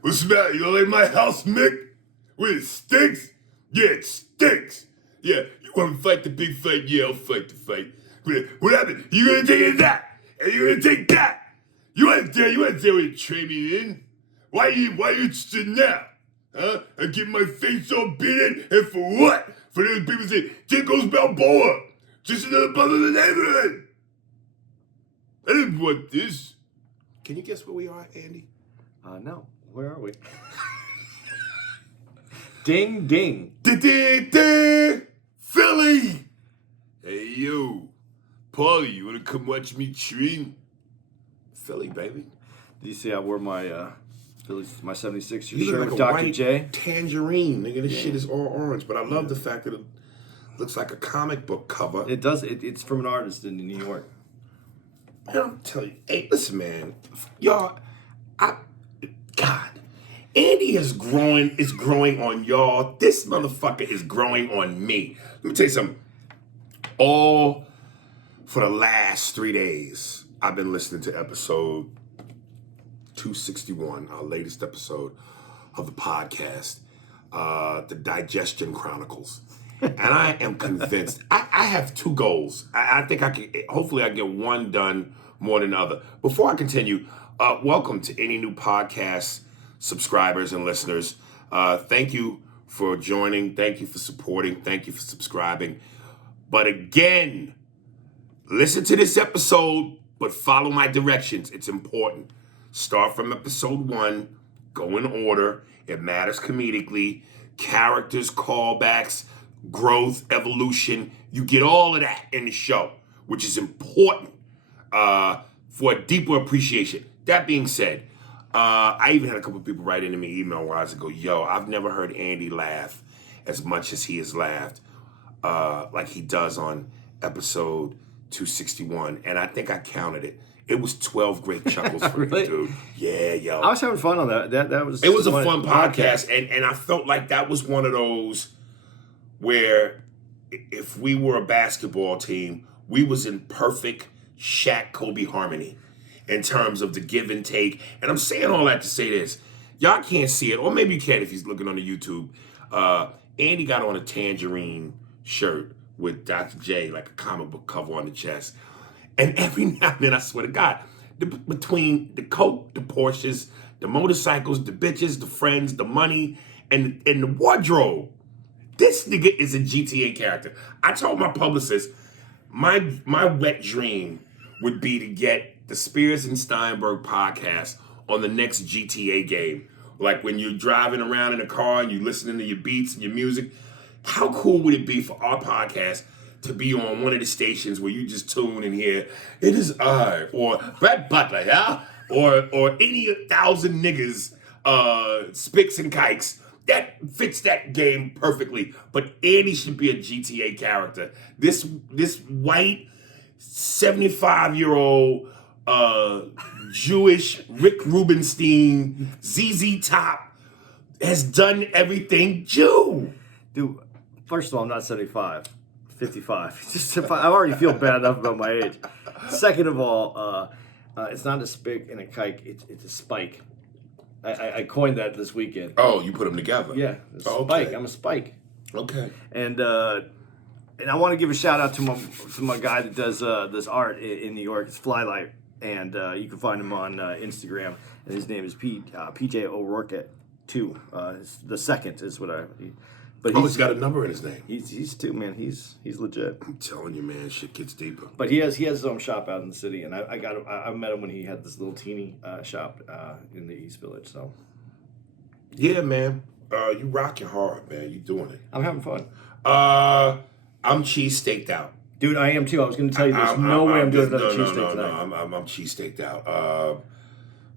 What's the matter? You don't like my house, Mick? What, it stinks? Yeah, it stinks. Yeah, you want to fight the big fight? Yeah, I'll fight the fight. What happened? You gonna take that? And you gonna take that? You want to trade me in? Why you interested now? Huh? I get my face all beaten, and for what? For those people say, Jingo's Balboa, just another brother in the neighborhood. I didn't want this. Can you guess where we are, Andy? No. Where are we? Ding, ding. Philly! Hey, yo. Paulie, you want to come watch me train? Philly, baby. Did you see I wore my my 76 You shirt look with like a Dr. white J? tangerine. Nigga, this shit is all orange. But I love the fact that it looks like a comic book cover. It does. It's from an artist in New York. Man, I'm telling you. Hey, listen, man. Y'all, God. Andy is growing on y'all. This motherfucker is growing on me. Let me tell you something. All for the last 3 days, I've been listening to episode 261, our latest episode of the podcast, the Digestion Chronicles. And I am convinced. I have two goals. I think I can. Hopefully, I get one done more than the other. Before I continue, welcome to any new podcast subscribers and listeners. Thank you for joining. Thank you for supporting. Thank you for subscribing. But again, listen to this episode, but follow my directions. It's important. Start from episode 1. Go in order. It matters comedically. Characters, callbacks, growth, evolution. You get all of that in the show, which is important for a deeper appreciation. That being said, I even had a couple of people write into me email-wise and go, yo, I've never heard Andy laugh as much as he has laughed like he does on episode 261. And I think I counted it. It was 12 great chuckles for Really? me, dude. Yeah, yo. I was having fun on that. That was. It was a fun podcast, and I felt like that was one of those where if we were a basketball team, we was in perfect Shaq Kobe harmony in terms of the give and take. And I'm saying all that to say this. Y'all can't see it, or maybe you can if he's looking on the YouTube. Andy got on a tangerine shirt with Dr. J, like a comic book cover on the chest. And every now and then, I swear to God, between the Coke, the Porsches, the motorcycles, the bitches, the friends, the money, and the wardrobe, this nigga is a GTA character. I told my publicist, my wet dream would be to get the Spears and Steinberg podcast on the next GTA game. Like when you're driving around in a car and you're listening to your beats and your music. How cool would it be for our podcast to be on one of the stations where you just tune and hear, it is I, or Brett Butler, yeah? Or any 1,000 niggas, spicks and kikes. That fits that game perfectly. But Andy should be a GTA character. This white 75-year-old Jewish Rick Rubenstein ZZ Top has done everything Jew. Dude, first of all, I'm not 75. 55. Just I already feel bad enough about my age. Second of all, it's not a spick and a kike. It's a spike. I coined that this weekend. Oh, you put them together? Yeah, spike. I'm a spike. Okay. And I want to give a shout out to my guy that does this art in New York. It's Flylight, and you can find him on Instagram. And his name is PJ O'Rourke 2. The second is what I. But he's got a number in his name. He's 2, man. He's legit. I'm telling you, man, shit gets deeper. But he has his own shop out in the city, and I met him when he had this little teeny shop in the East Village. So yeah, man, you rocking hard, man. You doing it. I'm having fun. I'm cheesesteaked out, dude. I am too. I was going to tell you, there's no way I'm doing another cheesesteak tonight. I'm cheesesteaked out.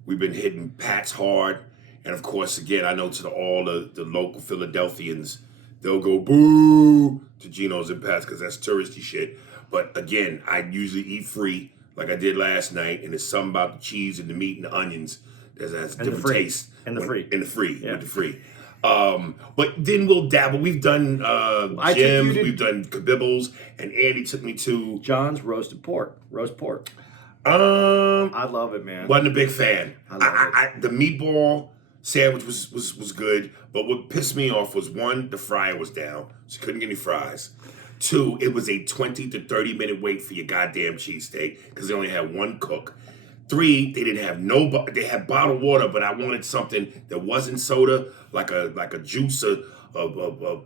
We've been hitting Pat's hard, and of course, again, I know to all the local Philadelphians. They'll go boo to Geno's and Pat's because that's touristy shit. But again, I usually eat free like I did last night, and there's something about the cheese and the meat and the onions that has a different taste. And the free. Yeah. With the free. But then we'll dabble. We've done Jim's, we've done Kabibbles, and Andy took me to John's roast pork. I love it, man. Wasn't a big fan. I love it. The meatball Sandwich was good, but what pissed me off was, one, the fryer was down, so you couldn't get any fries. Two, it was a 20 to 30 minute wait for your goddamn cheesesteak because they only had one cook. Three, they didn't have they had bottled water, but I wanted something that wasn't soda, like a juice, a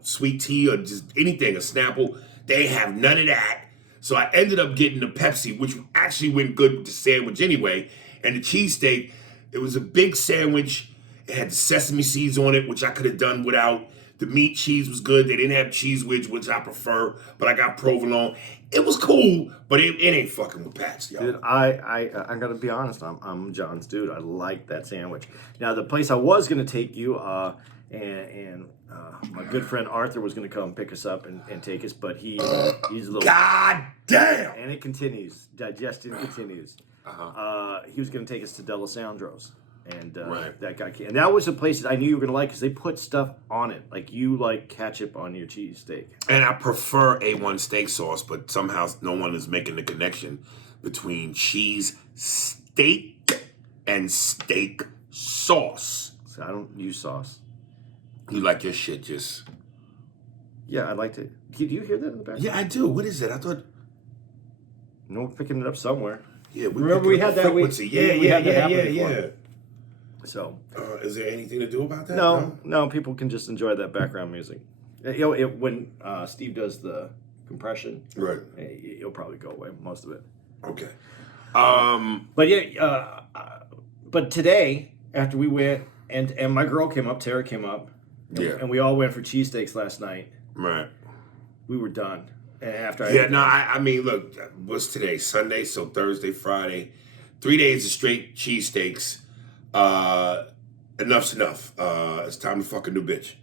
sweet tea, or just anything, a Snapple. They have none of that. So I ended up getting the Pepsi, which actually went good with the sandwich anyway. And the cheesesteak, it was a big sandwich. It had the sesame seeds on it, which I could have done without. The meat cheese was good. They didn't have cheese which I prefer, but I got provolone. It was cool, but it ain't fucking with Pat's, yo. Dude, I gotta be honest. I'm John's dude. I like that sandwich. Now the place I was gonna take you, and my good friend Arthur was gonna come pick us up and take us, but he's a little. God damn! And it continues. Digestion continues. He was gonna take us to D'Alessandro's. And right. That guy came. And that was a place that I knew you were going to like because they put stuff on it. Like you like ketchup on your cheesesteak. And I prefer A1 steak sauce, but somehow no one is making the connection between cheese steak and steak sauce. So I don't use sauce. You like your shit just... Yeah, I liked it. Do you hear that in the background? Yeah, I do. What is it? I thought... No, picking it up somewhere. Yeah, remember we had that. Yeah. So, is there anything to do about that? No. People can just enjoy that background music. You know, when Steve does the compression, right? It'll probably go away, most of it. Okay. But yeah, but today after we went and my girl came up, Tara came up, and we all went for cheesesteaks last night. Right. We were done. And after I mean, look, what's today? Sunday, so Thursday, Friday, 3 days of straight cheesesteaks. Enough's enough. It's time to fuck a new bitch.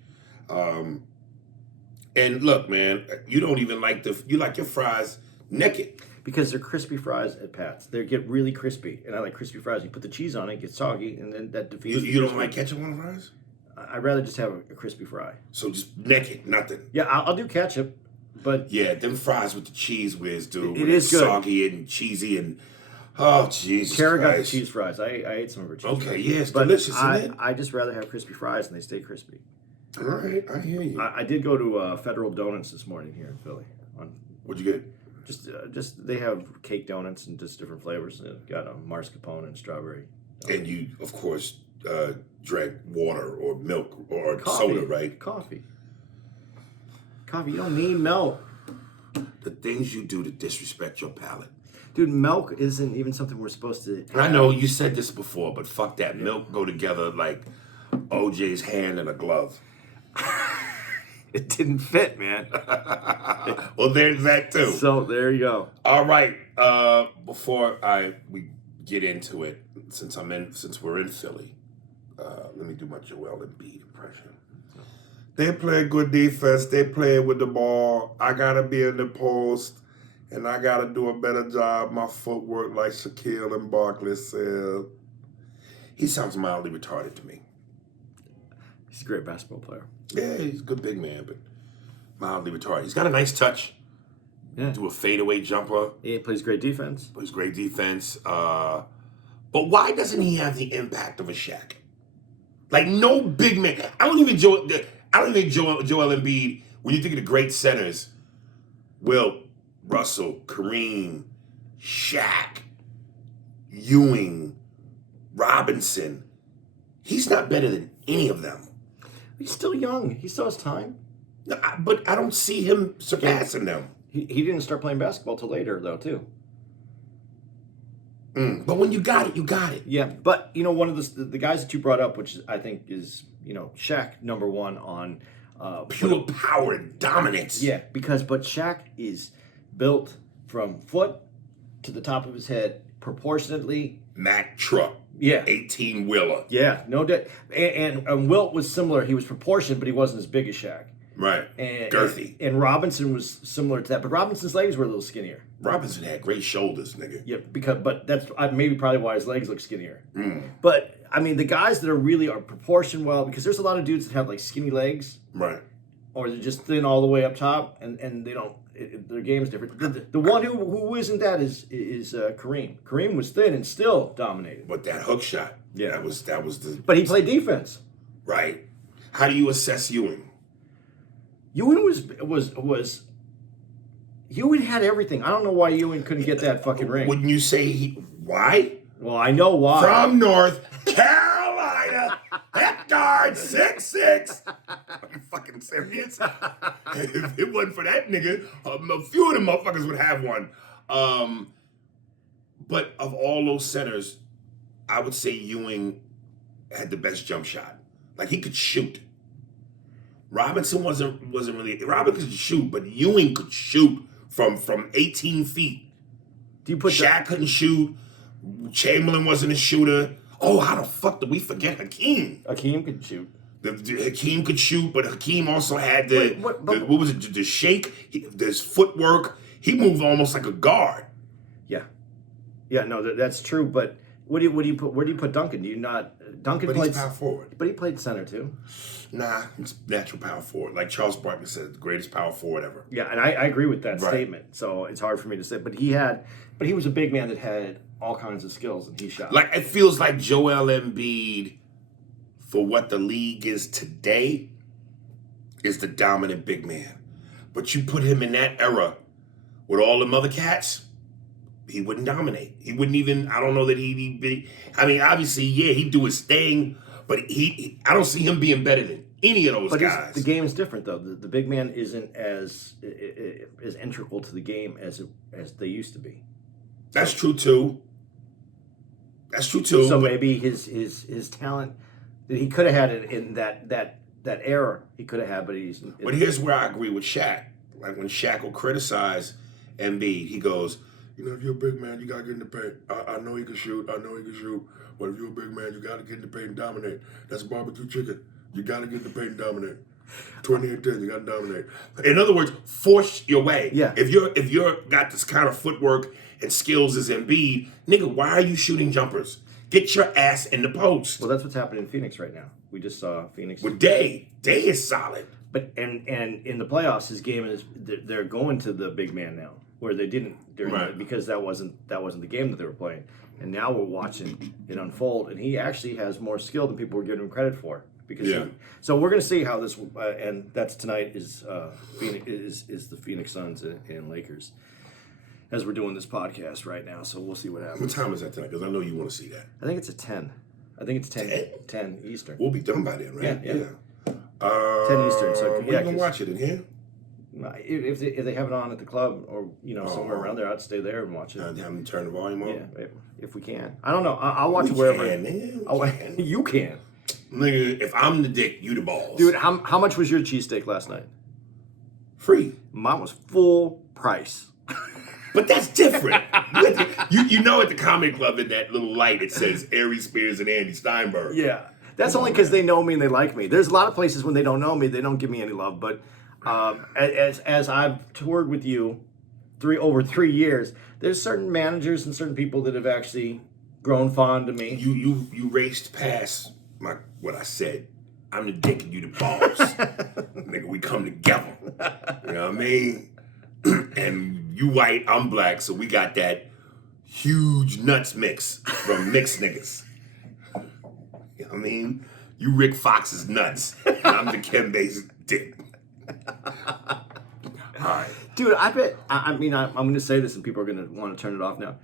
And look, man, you don't even like you like your fries naked. Because they're crispy fries at Pat's. They get really crispy, and I like crispy fries. You put the cheese on it, it gets soggy, and then that defeats. You don't like ketchup on fries? I'd rather just have a crispy fry. So just naked, nothing. Yeah, I'll do ketchup, but yeah, them fries with the cheese whiz, dude. It is good, soggy and cheesy and. Oh, Jesus Kara Christ. got the cheese fries. I ate some of her cheese fries. Okay, yeah, it's delicious, isn't it? I just rather have crispy fries, and they stay crispy. All right, I hear you. I did go to Federal Donuts this morning here in Philly. What'd you get? Just they have cake donuts and just different flavors. Got a mascarpone and strawberry. And you, of course, drank water or milk or coffee, soda, right? Coffee. You don't need milk. The things you do to disrespect your palate. Dude, milk isn't even something we're supposed to have. I know you said this before, but fuck that. Yeah. Milk go together like OJ's hand in a glove. It didn't fit, man. Well, there's that too. So there you go. All right. Before we get into it, since we're in Philly, let me do my Joel Embiid impression. They play good defense. They play with the ball. I gotta be in the post, and I gotta do a better job. My footwork, like Shaquille and Barkley said. He sounds mildly retarded to me. He's a great basketball player. Yeah, he's a good big man, but mildly retarded. He's got a nice touch. Yeah. Do a fadeaway jumper. He plays great defense. Plays great defense. But why doesn't he have the impact of a Shaq? Like, no big man. I don't think Joel Embiid, when you think of the great centers, Wilt, Russell, Kareem, Shaq, Ewing, Robinson, he's not better than any of them. He's still young. He still has time. No, but I don't see him surpassing them. He didn't start playing basketball till later, though, too. But when you got it, you got it. Yeah, but, you know, one of the guys that you brought up, which I think is, you know, Shaq #1 on... pure power and dominance. Yeah, but Shaq is built from foot to the top of his head proportionately. Mack truck. Yeah. 18-wheeler. Yeah, no doubt. And Wilt was similar. He was proportioned, but he wasn't as big as Shaq. Right. Girthy. And Robinson was similar to that, but Robinson's legs were a little skinnier. Robinson had great shoulders, nigga. Yeah, but that's maybe probably why his legs look skinnier. But I mean, the guys that are proportioned well, because there's a lot of dudes that have like skinny legs, right? Or they're just thin all the way up top, and they don't. Their game's different. The one who isn't that is Kareem. Kareem was thin and still dominated. But that hook shot, yeah, that was the. But he played defense. Right. How do you assess Ewing? Ewing Ewing had everything. I don't know why Ewing couldn't get that fucking ring. Wouldn't you say why? Well, I know why. From North Carolina, that guard 6'6". Are you fucking serious? If it wasn't for that nigga, a few of them motherfuckers would have one. But of all those centers, I would say Ewing had the best jump shot. Like, he could shoot. Robinson wasn't really. Robinson could shoot, but Ewing could shoot from 18 feet. Do you put Shaq couldn't shoot. Chamberlain wasn't a shooter. Oh, how the fuck did we forget Hakeem? Hakeem could shoot. Hakeem could shoot, but Hakeem also had what was it? The shake, his footwork. He moved almost like a guard. Yeah. No, that's true. But where do you put Duncan? Do you not? Duncan But played he's power forward. but he played center too. Nah, he's natural power forward. Like Charles Barkley said, the greatest power forward ever. Yeah, and I agree with that statement. So it's hard for me to say. But he was a big man that had all kinds of skills, and he shot. Like, it feels like Joel Embiid, for what the league is today, is the dominant big man. But you put him in that era with all them other cats, he wouldn't dominate. He wouldn't even, I don't know that he'd be, I mean, obviously, yeah, he'd do his thing, but I don't see him being better than any of those guys. The game's different, though. The big man isn't as integral to the game as they used to be. That's true, too. So maybe his talent that he could have had it in that era, he could have had, but he's. But here's where I agree with Shaq. Like, when Shaq will criticize Embiid, he goes, you know, if you're a big man, you got to get in the paint. I know he can shoot. But if you're a big man, you got to get in the paint and dominate. That's barbecue chicken. You got to get in the paint and dominate. 20 and 10, you got to dominate. In other words, force your way. Yeah. If you're got this kind of footwork and skills as Embiid, nigga, why are you shooting jumpers? Get your ass in the post. Well, that's what's happening in Phoenix right now. We just saw Phoenix. With Day is solid. But and in the playoffs, his game is they're going to the big man now, where they didn't because that wasn't the game that they were playing. And now we're watching it unfold, and he actually has more skill than people were giving him credit for. So we're going to see how this, and that's tonight is the Phoenix Suns and Lakers, as we're doing this podcast right now. So we'll see what happens. What time is that tonight? Because I know you want to see that. I think it's at 10. I think it's 10 Eastern. We'll be done by then, right? Yeah. 10 Eastern. So you can watch it in here. If they have it on at the club or somewhere around there, I'd stay there and watch it. Have them turn the volume on. Yeah, if we can. I don't know. I'll watch it wherever. You can. Nigga, if I'm the dick, you the balls. Dude, how much was your cheesesteak last night? Free. Mine was full price. But that's different. you know, at the comedy club in that little light it says Ari Spears and Andy Steinberg. Yeah. That's only because they know me and they like me. There's a lot of places when they don't know me, they don't give me any love. But as I've toured with you over 3 years, there's certain managers and certain people that have actually grown fond of me. You raced past what I said. I'm the dick and you the balls. Nigga, we come together. You know what I mean? And you white, I'm black, so we got that huge nuts mix from mixed niggas. You know what I mean? You Rick Fox's nuts, and I'm the Kembe's dick. All right. Dude, I bet, I'm going to say this and people are going to want to turn it off now.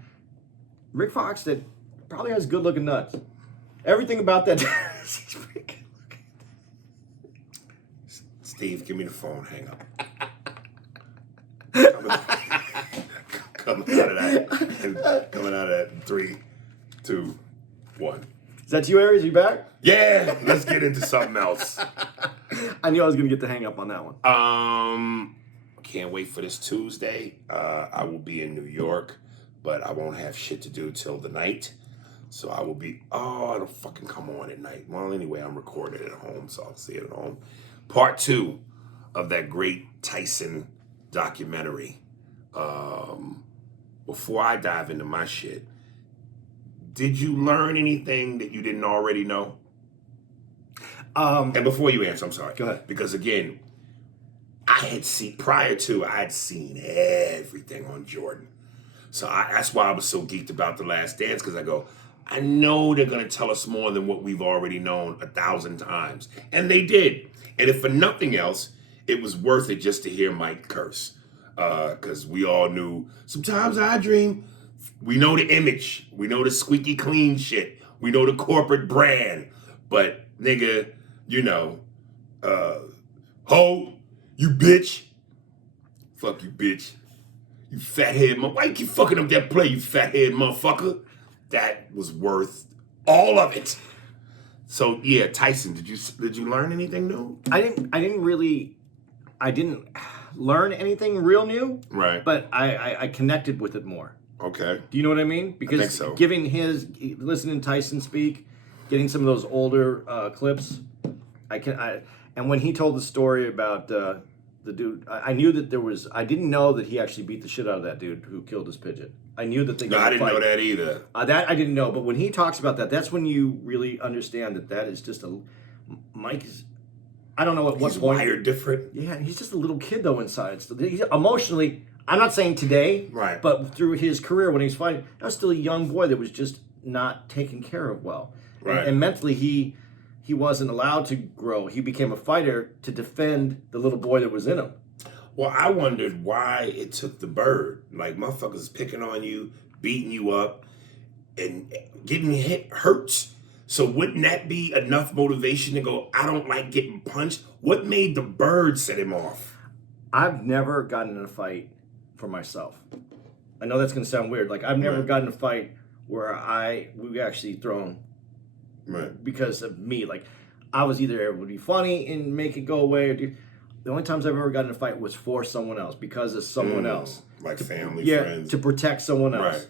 Rick Fox that probably has good looking nuts. Everything about that, he's pretty good looking. Steve, give me the phone, hang up. Coming out of that in 3, 2, 1. Is that you, Aries? Are you back? Yeah, let's get into something else. I knew I was going to get the hang up on that one. Can't wait for this Tuesday. I will be in New York, but I won't have shit to do till the night. So I will be, it'll fucking come on at night. Well, anyway, I'm recording it at home, so I'll see it at home. Part 2 of that great Tyson documentary. Before I dive into my shit, did you learn anything that you didn't already know? And before you answer, I'm sorry. Go ahead. Because again, I had seen everything on Jordan. So that's why I was so geeked about The Last Dance, because I go, I know they're going to tell us more than what we've already known 1,000 times. And they did. And if for nothing else, it was worth it just to hear Mike curse. Because we all knew, sometimes I dream. We know the image. We know the squeaky clean shit. We know the corporate brand. But, nigga, you know, ho, you bitch. Fuck you, bitch. You fathead motherfucker. Why you keep fucking up that play, you fathead motherfucker? That was worth all of it. So yeah, Tyson, did you learn anything new? I didn't learn anything real new. Right. But I connected with it more. Okay. Do you know what I mean? Because I think so. listening to Tyson speak, getting some of those older clips, and when he told the story about the dude, I knew that I didn't know that he actually beat the shit out of that dude who killed his pigeon. I knew that they. No, I didn't know that either. That I didn't know, but when he talks about that, that's when you really understand that is just Mike is. I don't know at what He's point. wired different. Yeah, he's just a little kid though inside. So he's emotionally. I'm not saying today, right? But through his career when he was fighting, that was still a young boy that was just not taken care of well, right? And mentally he wasn't allowed to grow. He became a fighter to defend the little boy that was in him. Well, I wondered why it took the bird. Like, motherfuckers picking on you, beating you up, and getting hit hurts. So wouldn't that be enough motivation to go, I don't like getting punched? What made the bird set him off? I've never gotten in a fight for myself. I know that's going to sound weird. Like, I've never gotten in a fight where we actually thrown because of me. Like, I was either able to be funny and make it go away, or the only times I've ever gotten in a fight was for someone else, because of someone else. Like family, friends. To protect someone else. Right.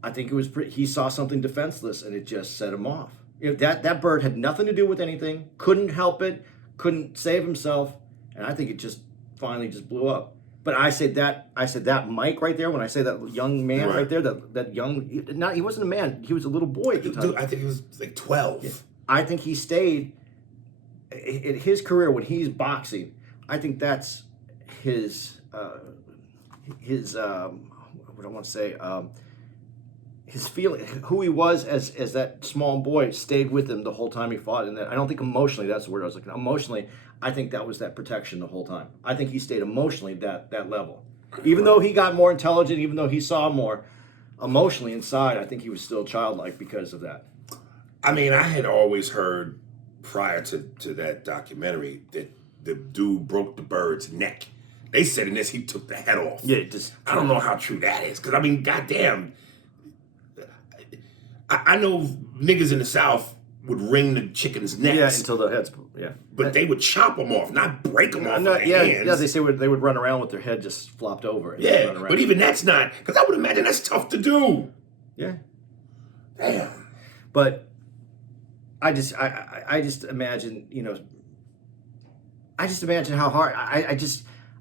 I think it was he saw something defenseless and it just set him off. That bird had nothing to do with anything, couldn't help it, couldn't save himself, and I think it just finally just blew up. But I said that Mike right there, when I say that young man right there, that young, he wasn't a man, he was a little boy at the time. Dude, I think he was like 12. Yeah. I think he stayed in his career when he's boxing. I think that's his what I want to say, his feeling, who he was as that small boy, stayed with him the whole time he fought. And I don't think emotionally, that's the word I was looking at. Emotionally, I think that was that protection the whole time. I think he stayed emotionally that level. Even though he got more intelligent, even though he saw more, emotionally inside, I think he was still childlike because of that. I mean, I had always heard prior to that documentary that the dude broke the bird's neck. They said in this he took the head off. Yeah, I don't know how true that is. Because, I mean, goddamn, I know niggas in the South would wring the chicken's necks. Yeah, until the head's, yeah. But they would chop them off, not break them off with their hands. Yeah, they say they would run around with their head just flopped over. And yeah, run around. But even that's not, because I would imagine that's tough to do. Yeah. Damn. But I just imagine, I just imagine how hard,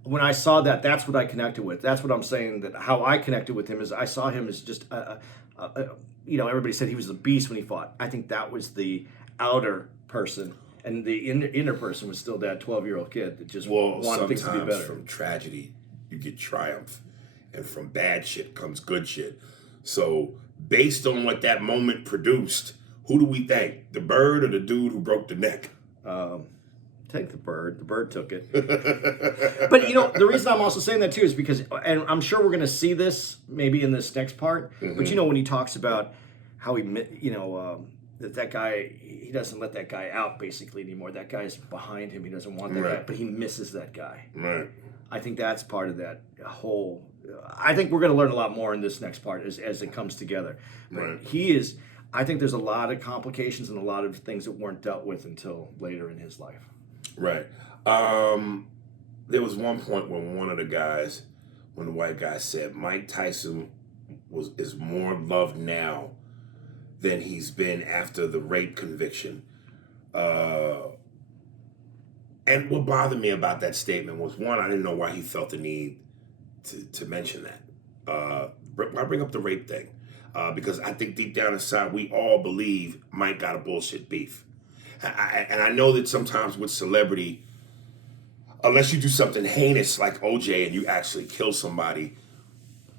when I saw that, that's what I connected with. That's what I'm saying, that how I connected with him is I saw him as just, everybody said he was the beast when he fought. I think that was the outer person, and the inner person was still that 12-year-old kid that just wanted things to be better. Sometimes from tragedy, you get triumph, and from bad shit comes good shit. So, based on what that moment produced, who do we thank? The bird or the dude who broke the neck? Take the bird. The bird took it. But, the reason I'm also saying that, too, is because, and I'm sure we're going to see this maybe in this next part, but, when he talks about how he, that guy, he doesn't let that guy out, basically, anymore. That guy's behind him. He doesn't want that guy, but he misses that guy. Right. I think that's part of that whole, I think we're going to learn a lot more in this next part as it comes together. But I think there's a lot of complications and a lot of things that weren't dealt with until later in his life. Right. There was one point when one of the guys, when the white guy said Mike Tyson is more loved now than he's been after the rape conviction. And what bothered me about that statement was, one, I didn't know why he felt the need to mention that. Why bring up the rape thing? Because I think deep down inside, we all believe Mike got a bullshit beef. And I know that sometimes with celebrity, unless you do something heinous like OJ and you actually kill somebody,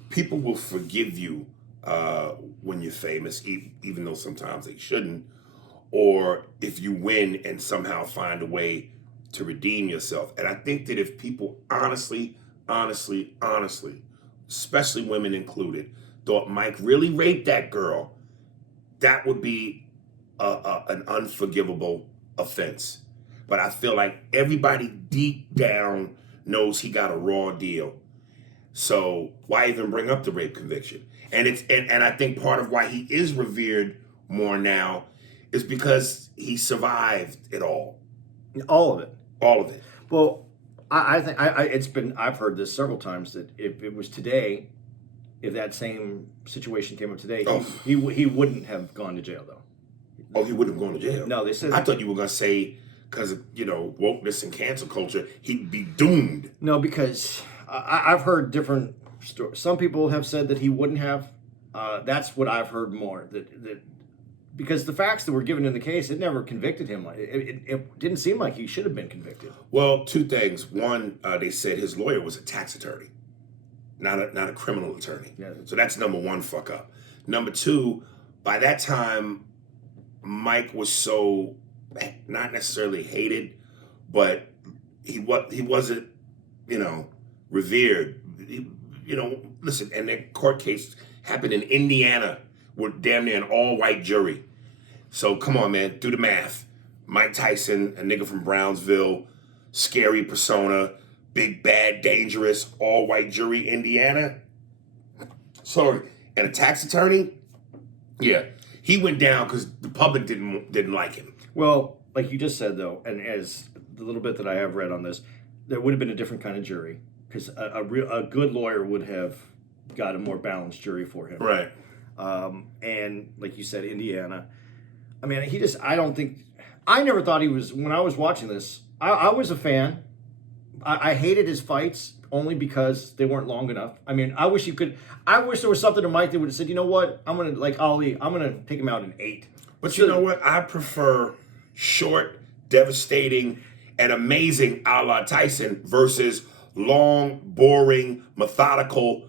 people will forgive you when you're famous, even though sometimes they shouldn't, or if you win and somehow find a way to redeem yourself. And I think that if people honestly, especially women included, thought Mike really raped that girl, that would be an unforgivable offense. But I feel like everybody deep down knows he got a raw deal. So why even bring up the rape conviction? And I think part of why he is revered more now is because he survived it all. All of it. All of it. Well, I think I've heard this several times that if it was today, if that same situation came up today, he wouldn't have gone to jail though. Oh, he wouldn't have gone to jail. No, they said. I thought you were gonna say because of wokeness and cancel culture, he'd be doomed. No, because I've heard different stories. Some people have said that he wouldn't have. That's what I've heard more. That because the facts that were given in the case, it never convicted him. It didn't seem like he should have been convicted. Well, two things. One, they said his lawyer was a tax attorney, not a criminal attorney. Yeah. So that's number one fuck up. Number two, by that time, Mike was so not necessarily hated, but he wasn't revered. Listen, and that court case happened in Indiana with damn near an all-white jury. So come on, man, do the math. Mike Tyson, a nigga from Brownsville, scary persona, big, bad, dangerous, all-white jury, Indiana. Sorry, and a tax attorney. Yeah, he went down because the public didn't like him. Well, like you just said though, and as the little bit that I have read on this, there would have been a different kind of jury because a good lawyer would have got a more balanced jury for him. Right. And like you said, Indiana. I mean, I never thought he was, when I was watching this, I was a fan. I hated his fights only because they weren't long enough. I mean, I wish there was something to Mike that would have said, you know what, I'm going to, like Ali, I'm going to take him out in 8. But you know what? I prefer short, devastating, and amazing a la Tyson versus long, boring, methodical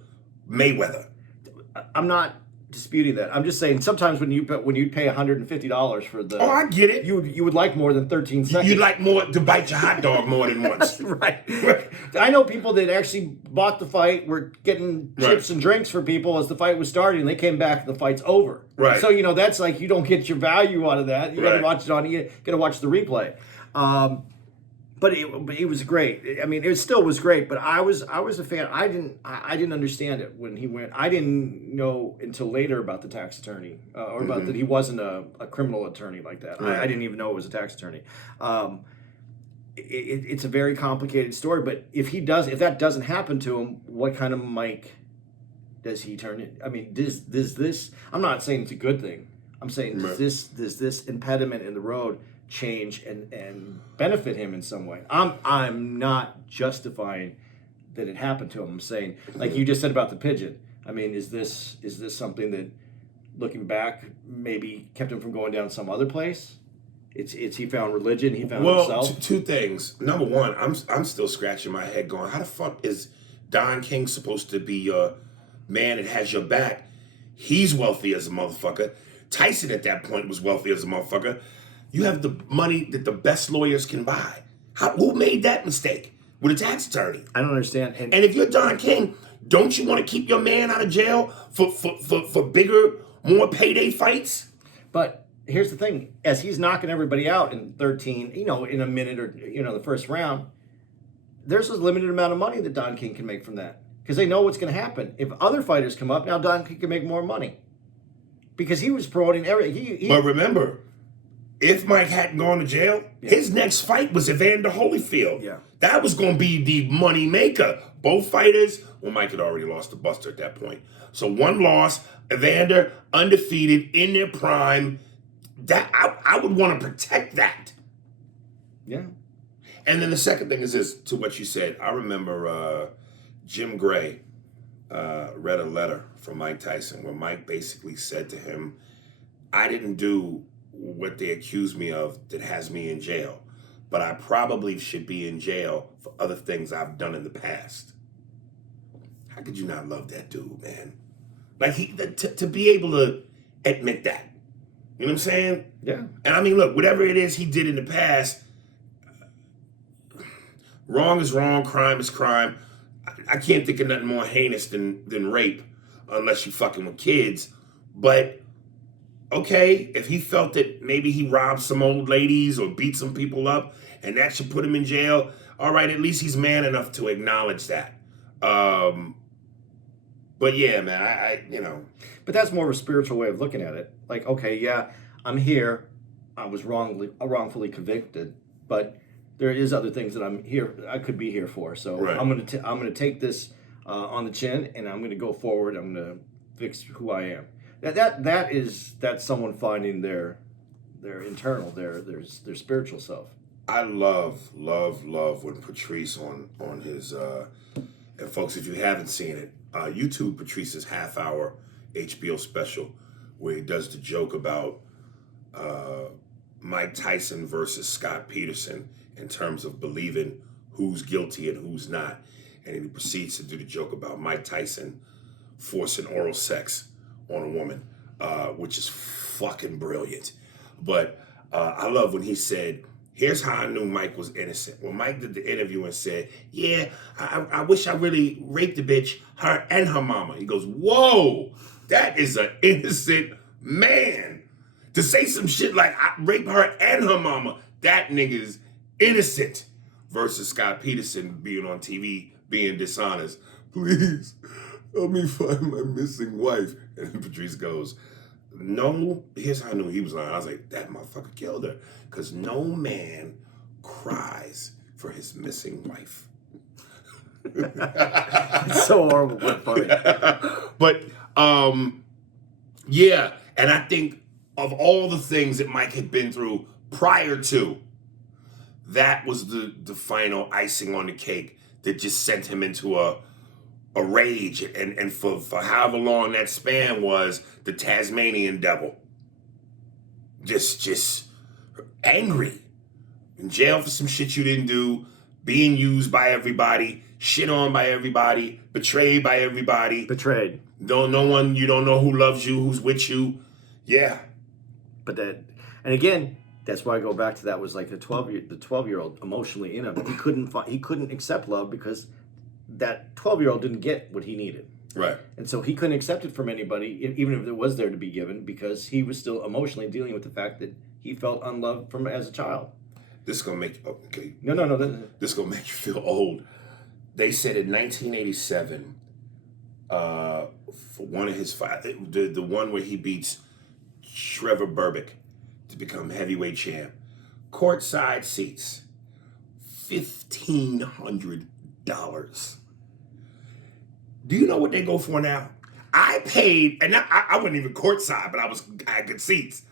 Mayweather. I'm not disputing that. I'm just saying sometimes when you pay $150 for the, I get it. You would like more than 13 seconds. You'd like more to bite your hot dog more than once. Right. I know people that actually bought the fight, were getting chips and drinks for people as the fight was starting, and they came back and the fight's over. Right. So that's like you don't get your value out of that. You got to watch it you got to watch the replay. But it was great. I mean, it still was great. But I was a fan. I didn't understand it when he went. I didn't know until later about the tax attorney or about that he wasn't a criminal attorney like that. Right. I didn't even know it was a tax attorney. It's a very complicated story. But if that doesn't happen to him, what kind of Mike does he turn in? I mean, does this? I'm not saying it's a good thing. I'm saying does this impediment in the road change and benefit him in some way? I'm not justifying that it happened to him. I'm saying, like you just said about the pigeon. I mean, is this something that, looking back, maybe kept him from going down some other place? It's he found religion. He found himself. Well, two things. Number one, I'm still scratching my head, going, how the fuck is Don King supposed to be your man that has your back? He's wealthy as a motherfucker. Tyson at that point was wealthy as a motherfucker. You have the money that the best lawyers can buy. Who made that mistake with a tax attorney? I don't understand. And if you're Don King, don't you want to keep your man out of jail for bigger, more payday fights? But here's the thing: as he's knocking everybody out in 13, in a minute or the first round, there's a limited amount of money that Don King can make from that because they know what's going to happen. If other fighters come up, now Don King can make more money because he was promoting everything. But remember, if Mike hadn't gone to jail, his next fight was Evander Holyfield. Yeah. That was going to be the money maker. Both fighters, Mike had already lost to Buster at that point. So one loss, Evander undefeated in their prime. That I would want to protect that. Yeah. And then the second thing is this, to what you said. I remember Jim Gray read a letter from Mike Tyson where Mike basically said to him, I didn't do what they accuse me of that has me in jail, but I probably should be in jail for other things I've done in the past. How could you not love that dude, man? Like to be able to admit that. You know what I'm saying? Yeah. And I mean, look, whatever it is he did in the past, wrong is wrong, crime is crime. I can't think of nothing more heinous than rape, unless you fucking with kids. But okay, if he felt that maybe he robbed some old ladies or beat some people up, and that should put him in jail, all right, at least he's man enough to acknowledge that. But yeah, man, I you know. But that's more of a spiritual way of looking at it. Like, okay, yeah, I'm here. I was wrongfully convicted, but there is other things that I could be here for. So right. I'm gonna take this on the chin, and I'm gonna go forward. I'm gonna fix who I am. That's someone finding their internal, their spiritual self. I love when Patrice on his and folks, if you haven't seen it, YouTube Patrice's half-hour HBO special where he does the joke about Mike Tyson versus Scott Peterson in terms of believing who's guilty and who's not, and he proceeds to do the joke about Mike Tyson forcing oral sex on a woman, which is fucking brilliant. But I love when he said, here's how I knew Mike was innocent. When Mike did the interview and said, yeah, I wish I really raped the bitch, her and her mama. He goes, whoa, that is an innocent man. To say some shit like, I rape her and her mama, that nigga's innocent. Versus Scott Peterson being on TV, being dishonest. Please, help me find my missing wife. And Patrice goes, no, here's how I knew he was lying. I was like, that motherfucker killed her. Because no man cries for his missing wife. It's so horrible but funny. But, yeah. And I think of all the things that Mike had been through prior to, that was the final icing on the cake that just sent him into a rage, and for however long that span was, the Tasmanian devil. Just angry. In jail for some shit you didn't do, being used by everybody, shit on by everybody, betrayed by everybody. Betrayed. No one, you don't know who loves you, who's with you. Yeah. But and again, that's why I go back to that was like the 12-year-old emotionally in him. He couldn't accept love because that 12-year-old didn't get what he needed. Right. And so he couldn't accept it from anybody, even if it was there to be given, because he was still emotionally dealing with the fact that he felt unloved from as a child. This is gonna make you okay. No. This is gonna make you feel old. They said in 1987, for one of his fight, the one where he beats Trevor Berbick to become heavyweight champ, courtside seats, $1,500. Do you know what they go for now? I paid, and I wasn't even courtside, but I had good seats.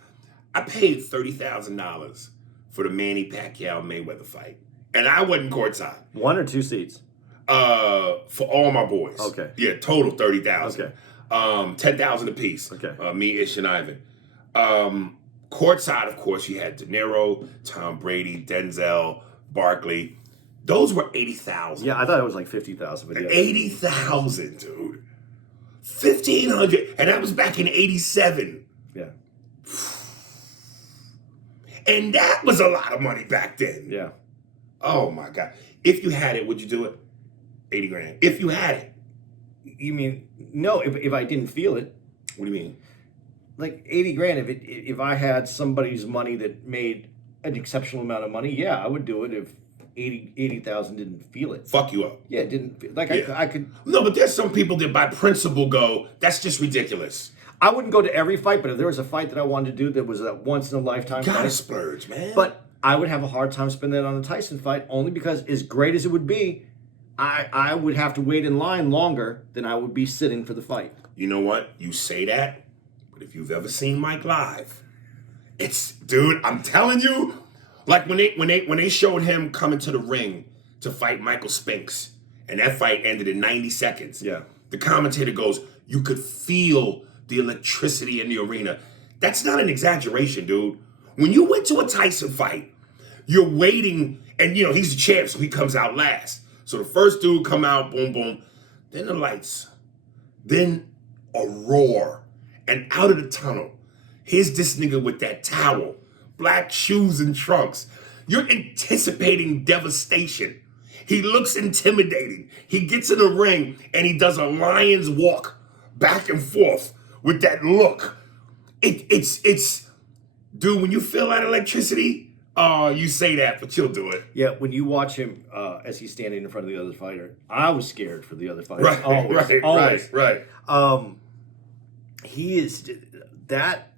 I paid $30,000 for the Manny Pacquiao Mayweather fight, and I wasn't courtside. 1 or 2 seats? For all my boys. Okay. Yeah, total 30,000. Okay. 10,000 apiece. Okay. Me, Ish, and Ivan. Courtside, of course, you had De Niro, Tom Brady, Denzel, Barkley. Those were 80,000. Yeah, I thought it was like 50,000. But yeah. 80,000, dude. 1,500, and that was back in '87. Yeah. And that was a lot of money back then. Yeah. Oh my God! If you had it, would you do it? 80 grand. If you had it. You mean no? If I didn't feel it. What do you mean? Like 80 grand. If I had somebody's money that made an exceptional amount of money, yeah, I would do it. If 80,000 didn't feel it. Fuck you up. Yeah, it didn't feel like Yeah. I could. No, but there's some people that by principle go, that's just ridiculous. I wouldn't go to every fight, but if there was a fight that I wanted to do that was a once in a lifetime Gotta fight, splurge, man. but I would have a hard time spending that on a Tyson fight only because as great as it would be, I would have to wait in line longer than I would be sitting for the fight. You know what? You say that, but if you've ever seen Mike live, it's, dude, I'm telling you, like when they showed him coming to the ring to fight Michael Spinks, and that fight ended in 90 seconds. Yeah. The commentator goes, you could feel the electricity in the arena. That's not an exaggeration, dude. When you went to a Tyson fight, you're waiting, and you know, he's the champ, so he comes out last. So the first dude come out, boom, boom. Then the lights. Then a roar. And out of the tunnel, here's this nigga with that towel, black shoes and trunks. You're anticipating devastation. He looks intimidating. He gets in the ring and he does a lion's walk back and forth with that look. It's dude, when you feel that electricity, you say that, but you'll do it. Yeah, when you watch him as he's standing in front of the other fighter, I was scared for the other fighter. Right, Always. right. He is that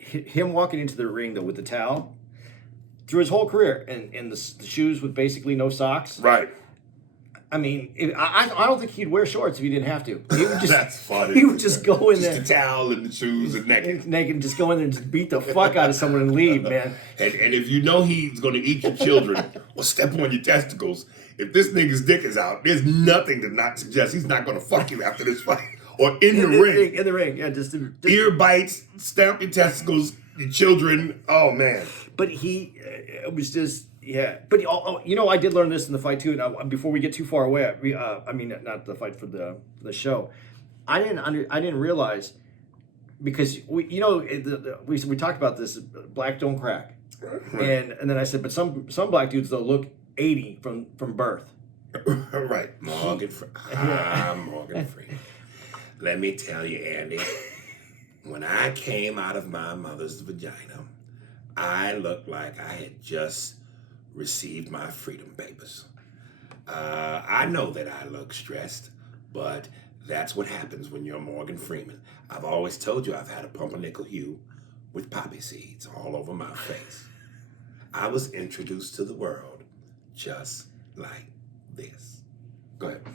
him walking into the ring though with the towel through his whole career and the shoes with basically no socks. Right. I mean, I don't think he'd wear shorts if he didn't have to. He would just, That's funny. He would just go in there. Just the towel and the shoes and naked. Naked, just go in there and just beat the fuck out of someone and leave, man. And if you know he's going to eat your children or step on your testicles, if this nigga's dick is out, there's nothing to not suggest he's not going to fuck you after this fight. Or in the ring. In the ring, yeah. Just ear bites, stamp your testicles, your children. Oh, man. But it was just... Yeah, but I did learn this in the fight too. Now, before we get too far away, I mean, not the fight for the show. I didn't realize because we talked about this. Black don't crack, and then I said, but some black dudes though look 80 from birth. Right, Morgan Freeman. Let me tell you, Andy, when I came out of my mother's vagina, I looked like I had just received my freedom papers. I know that I look stressed, but that's what happens when you're Morgan Freeman. I've always told you I've had a pumpernickel hue with poppy seeds all over my face. I was introduced to the world just like this. Go ahead.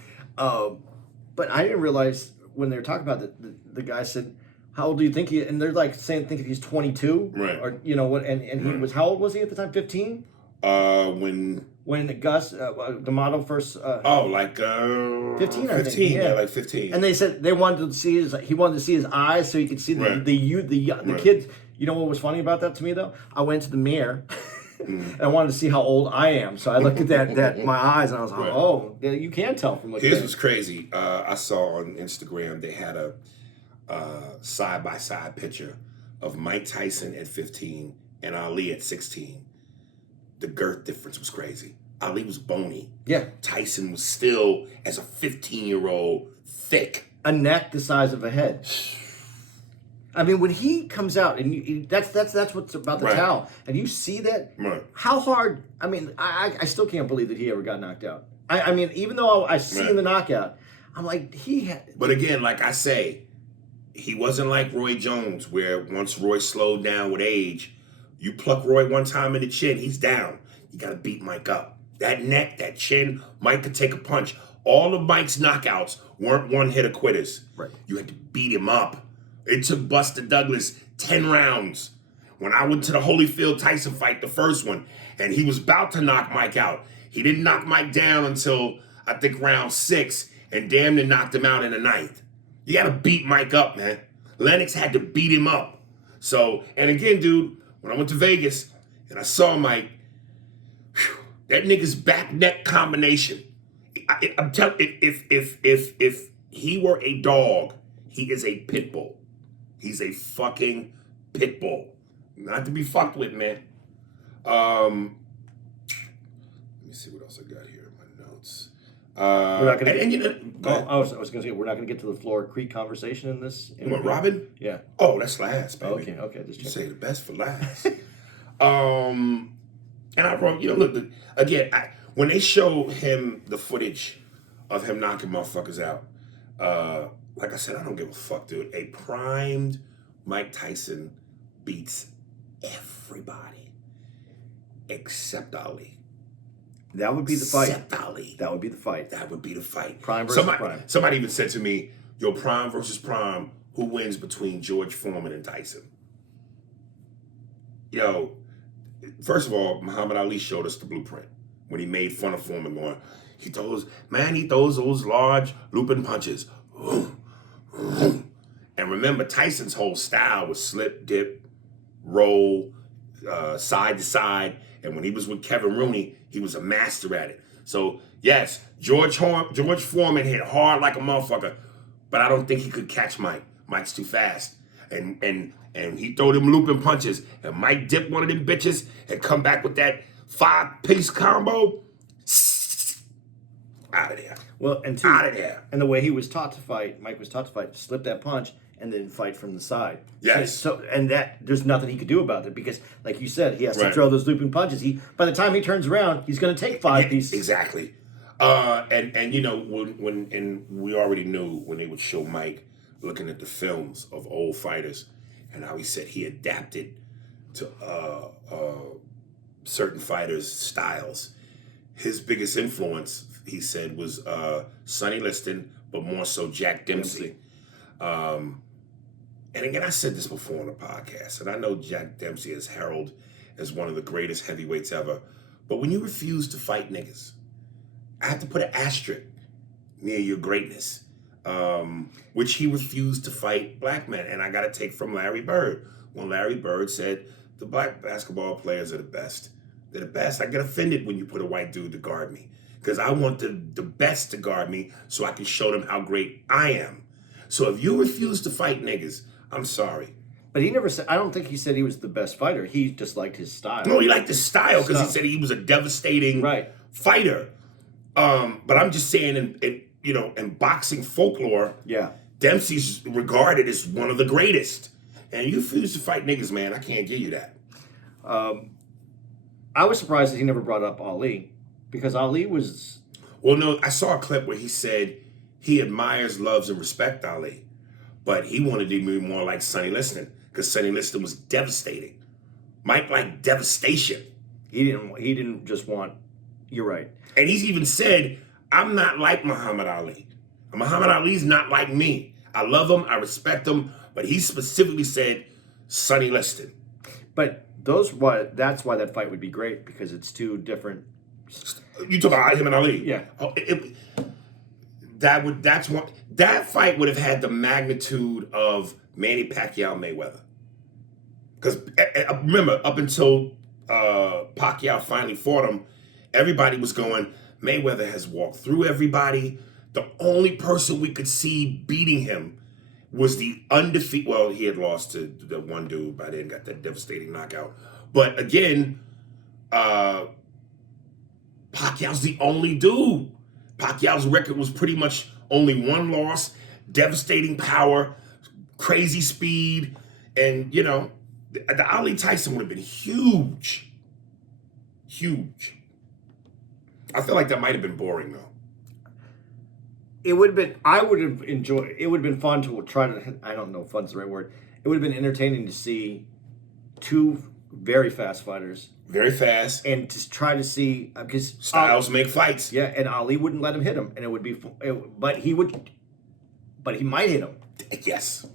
But I didn't realize when they were talking about it, the guy said, how old do you think he? And they're like thinking he's 22, right? Or what? And he was, how old was he at the time? 15. When Gus, the model first, 15, I 15, think, yeah, like 15. And they said he wanted to see his eyes so he could see the kids. You know what was funny about that to me though? I went to the mirror and I wanted to see how old I am, so I looked at that my eyes and I was like, oh, you can tell from looking. Here's what's crazy. I saw on Instagram they had a side-by-side picture of Mike Tyson at 15 and Ali at 16. The girth difference was crazy. Ali was bony. Yeah. Tyson was still, as a 15-year-old, thick. A neck the size of a head. I mean, when he comes out, and that's what's about the towel, and you see that, how hard, I mean, I still can't believe that he ever got knocked out. I mean, even though I seen the knockout, I'm like, he had... But again, like I say, he wasn't like Roy Jones, where once Roy slowed down with age, you pluck Roy one time in the chin, he's down. You got to beat Mike up. That neck, that chin, Mike could take a punch. All of Mike's knockouts weren't one-hitter quitters. Right. You had to beat him up. It took Buster Douglas 10 rounds. When I went to the Holyfield Tyson fight, the first one, and he was about to knock Mike out, he didn't knock Mike down until, I think, round 6, and damn near knocked him out in the 9th. You got to beat Mike up, man. Lennox had to beat him up. So, and again, dude, when I went to Vegas and I saw Mike, that nigga's back neck combination. I'm telling you, if he were a dog, he is a pit bull. He's a fucking pit bull. Not to be fucked with, man. Let me see what else I got here in my notes. We're not gonna. I was going to say we're not going to get to the Florida Creek conversation in this. You want Robin? Yeah. Oh, that's last, baby. Okay. Just you say the best for last. And I wrote, look, again, when they show him the footage of him knocking motherfuckers out, like I said, I don't give a fuck, dude. A primed Mike Tyson beats everybody except Ali. That would be the fight. Except Ali. That would be the fight. That would be the fight. Prime versus prime. Somebody even said to me, yo, prime versus prime, who wins between George Foreman and Tyson? Yo, first of all, Muhammad Ali showed us the blueprint when he made fun of Foreman going, he throws those large looping punches. And remember, Tyson's whole style was slip, dip, roll, side to side. And when he was with Kevin Rooney, he was a master at it. So, yes, George Foreman hit hard like a motherfucker. but I don't think he could catch Mike. Mike's too fast. And he throw them looping punches. And Mike dip one of them bitches and come back with that 5-piece combo. Out of there. Well, and two, out of there. And the way he was taught to fight, Mike was taught to fight, slip that punch and then fight from the side. Yes. So and that there's nothing he could do about it because, like you said, he has to Right. throw those looping punches. By the time he turns around, he's going to take 5 pieces. Exactly. And you know when we already knew when they would show Mike looking at the films of old fighters and how he said he adapted to certain fighters' styles. His biggest influence, he said, was Sonny Liston, but more so Jack Dempsey. And again, I said this before on the podcast, and I know Jack Dempsey is heralded as one of the greatest heavyweights ever. But when you refuse to fight niggas, I have to put an asterisk near your greatness, which he refused to fight black men. And I got to take from Larry Bird. When Larry Bird said, the black basketball players are the best. They're the best. I get offended when you put a white dude to guard me because I want the best to guard me so I can show them how great I am. So if you refuse to fight niggas, I'm sorry. But he never said, I don't think he said he was the best fighter. He just liked his style. No, he liked his style because he said he was a devastating fighter. But I'm just saying, in boxing folklore, Dempsey's regarded as one of the greatest. And you refuse to fight niggas, man. I can't give you that. I was surprised that he never brought up Ali because Ali was... Well, no, I saw a clip where he said he admires, loves, and respects Ali. But he wanted to be more like Sonny Liston because Sonny Liston was devastating. Mike liked devastation. He didn't just want... You're right. And he's even said, I'm not like Muhammad Ali. Muhammad Ali's not like me. I love him, I respect him, but he specifically said Sonny Liston. But that's why that fight would be great because it's two different... You talk about him and Ali? Yeah. Oh, that fight would have had the magnitude of Manny Pacquiao Mayweather. Because remember, up until Pacquiao finally fought him, everybody was going, Mayweather has walked through everybody. The only person we could see beating him was the undefeated. Well, he had lost to the one dude by then, got that devastating knockout. But again, Pacquiao's the only dude. Pacquiao's record was pretty much only one loss, devastating power, crazy speed, and the Ali Tyson would have been huge. Huge. I feel like that might have been boring though. It would have been, I would have enjoyed, it would have been fun to try to, I don't know if fun's the right word. It would have been entertaining to see two very fast fighters. Very fast. And to try to see, because styles make fights. Yeah, and Ali wouldn't let him hit him. And it would be, but he might hit him. Yes.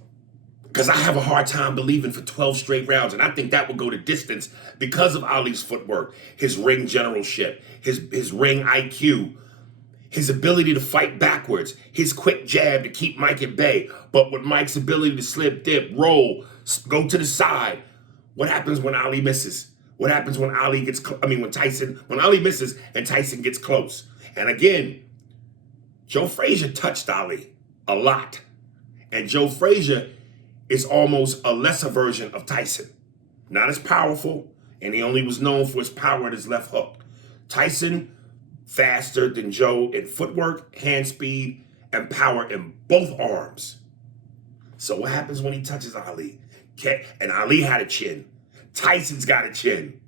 Because I have a hard time believing for 12 straight rounds. And I think that would go the distance because of Ali's footwork, his ring generalship, his ring IQ, his ability to fight backwards, his quick jab to keep Mike at bay. But with Mike's ability to slip, dip, roll, go to the side. What happens when Ali misses? What happens when Ali when Ali misses and Tyson gets close? And again, Joe Frazier touched Ali a lot. And Joe Frazier is almost a lesser version of Tyson. Not as powerful, and he only was known for his power at his left hook. Tyson, faster than Joe in footwork, hand speed, and power in both arms. So what happens when he touches Ali? And Ali had a chin. Tyson's got a chin.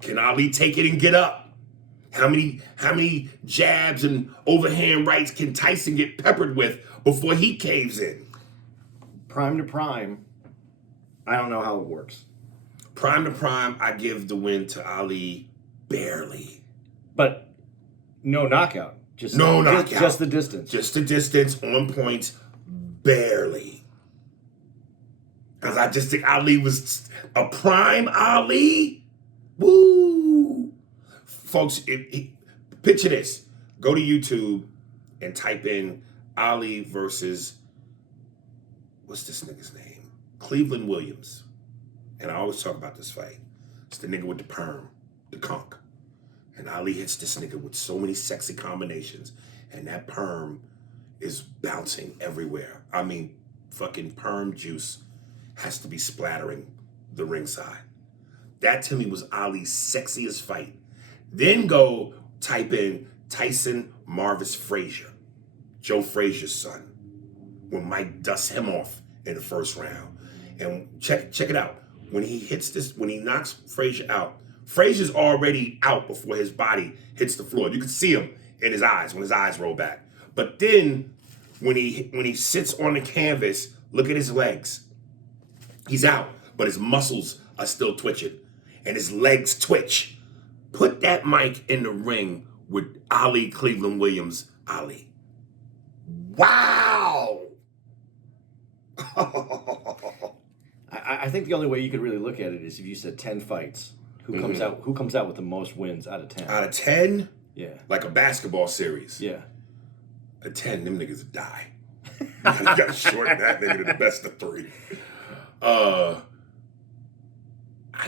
Can Ali take it and get up? How many jabs and overhand rights can Tyson get peppered with before he caves in? Prime to prime, I don't know how it works. Prime to prime, I give the win to Ali barely. But no knockout. Just the distance. Just the distance on points, barely. Because I just think Ali was a prime Ali. Woo! Folks, picture this. Go to YouTube and type in Ali versus, what's this nigga's name? Cleveland Williams. And I always talk about this fight. It's the nigga with the perm, the conch. And Ali hits this nigga with so many sexy combinations. And that perm, is bouncing everywhere. I mean, fucking perm juice has to be splattering the ringside. That to me was Ali's sexiest fight. Then go type in Tyson Marvis Frazier, Joe Frazier's son, when Mike dusts him off in the first round. And check it out. When he knocks Frazier out, Frazier's already out before his body hits the floor. You can see him in his eyes when his eyes roll back. But then when he sits on the canvas, look at his legs. He's out, but his muscles are still twitching, and his legs twitch. Put that mic in the ring with Ali Cleveland Williams. Ali. Wow. I think the only way you could really look at it is if you said 10 fights. Who comes out with the most wins out of 10? Out of 10? Yeah. Like a basketball series. Yeah. A 10, them niggas would die. You gotta shorten that nigga to the best of 3. I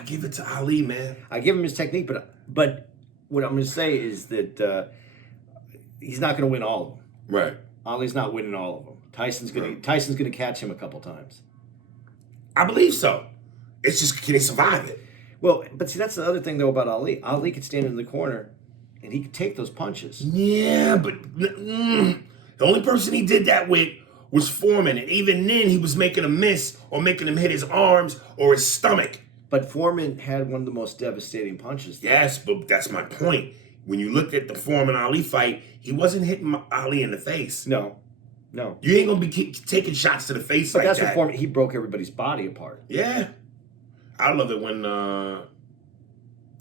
give it to Ali, man. I give him his technique, but what I'm going to say is that he's not going to win all of them. Right. Ali's not winning all of them. Tyson's going to catch him a couple times. I believe so. It's just, can they survive it? Well, but see, that's the other thing, though, about Ali. Ali could stand in the corner, and he could take those punches. Yeah, but the only person he did that with was Foreman. And even then, he was making him miss or making him hit his arms or his stomach. But Foreman had one of the most devastating punches. Yes, but that's my point. When you looked at the Foreman-Ali fight, he wasn't hitting Ali in the face. No. You ain't going to be taking shots to the face like that. But that's what Foreman, he broke everybody's body apart. Yeah. I love it when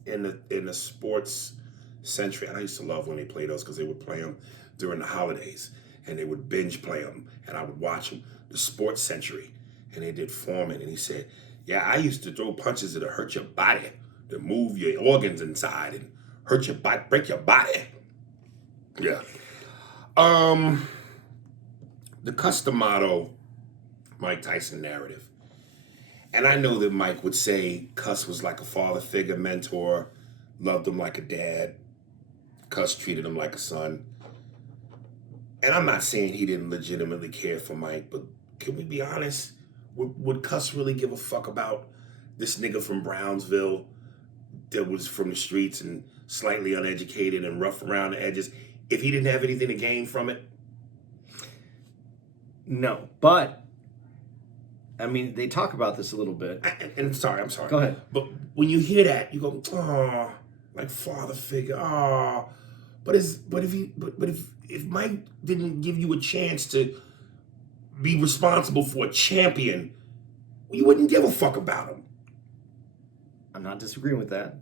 in the sports century, and I used to love when they play those because they would play them during the holidays, and they would binge play them, and I would watch them. The sports century, and they did Foreman, and he said, yeah, I used to throw punches that hurt your body, that move your organs inside and hurt your body, break your body. Yeah. The custom motto, Mike Tyson narrative. And I know that Mike would say Cuss was like a father figure, mentor, loved him like a dad. Cuss treated him like a son. And I'm not saying he didn't legitimately care for Mike, but can we be honest? Would Cuss really give a fuck about this nigga from Brownsville that was from the streets and slightly uneducated and rough around the edges if he didn't have anything to gain from it? No, but I mean, they talk about this a little bit. I'm sorry. Go ahead. But when you hear that, you go, oh, like father figure, oh. But if Mike didn't give you a chance to be responsible for a champion, you wouldn't give a fuck about him. I'm not disagreeing with that.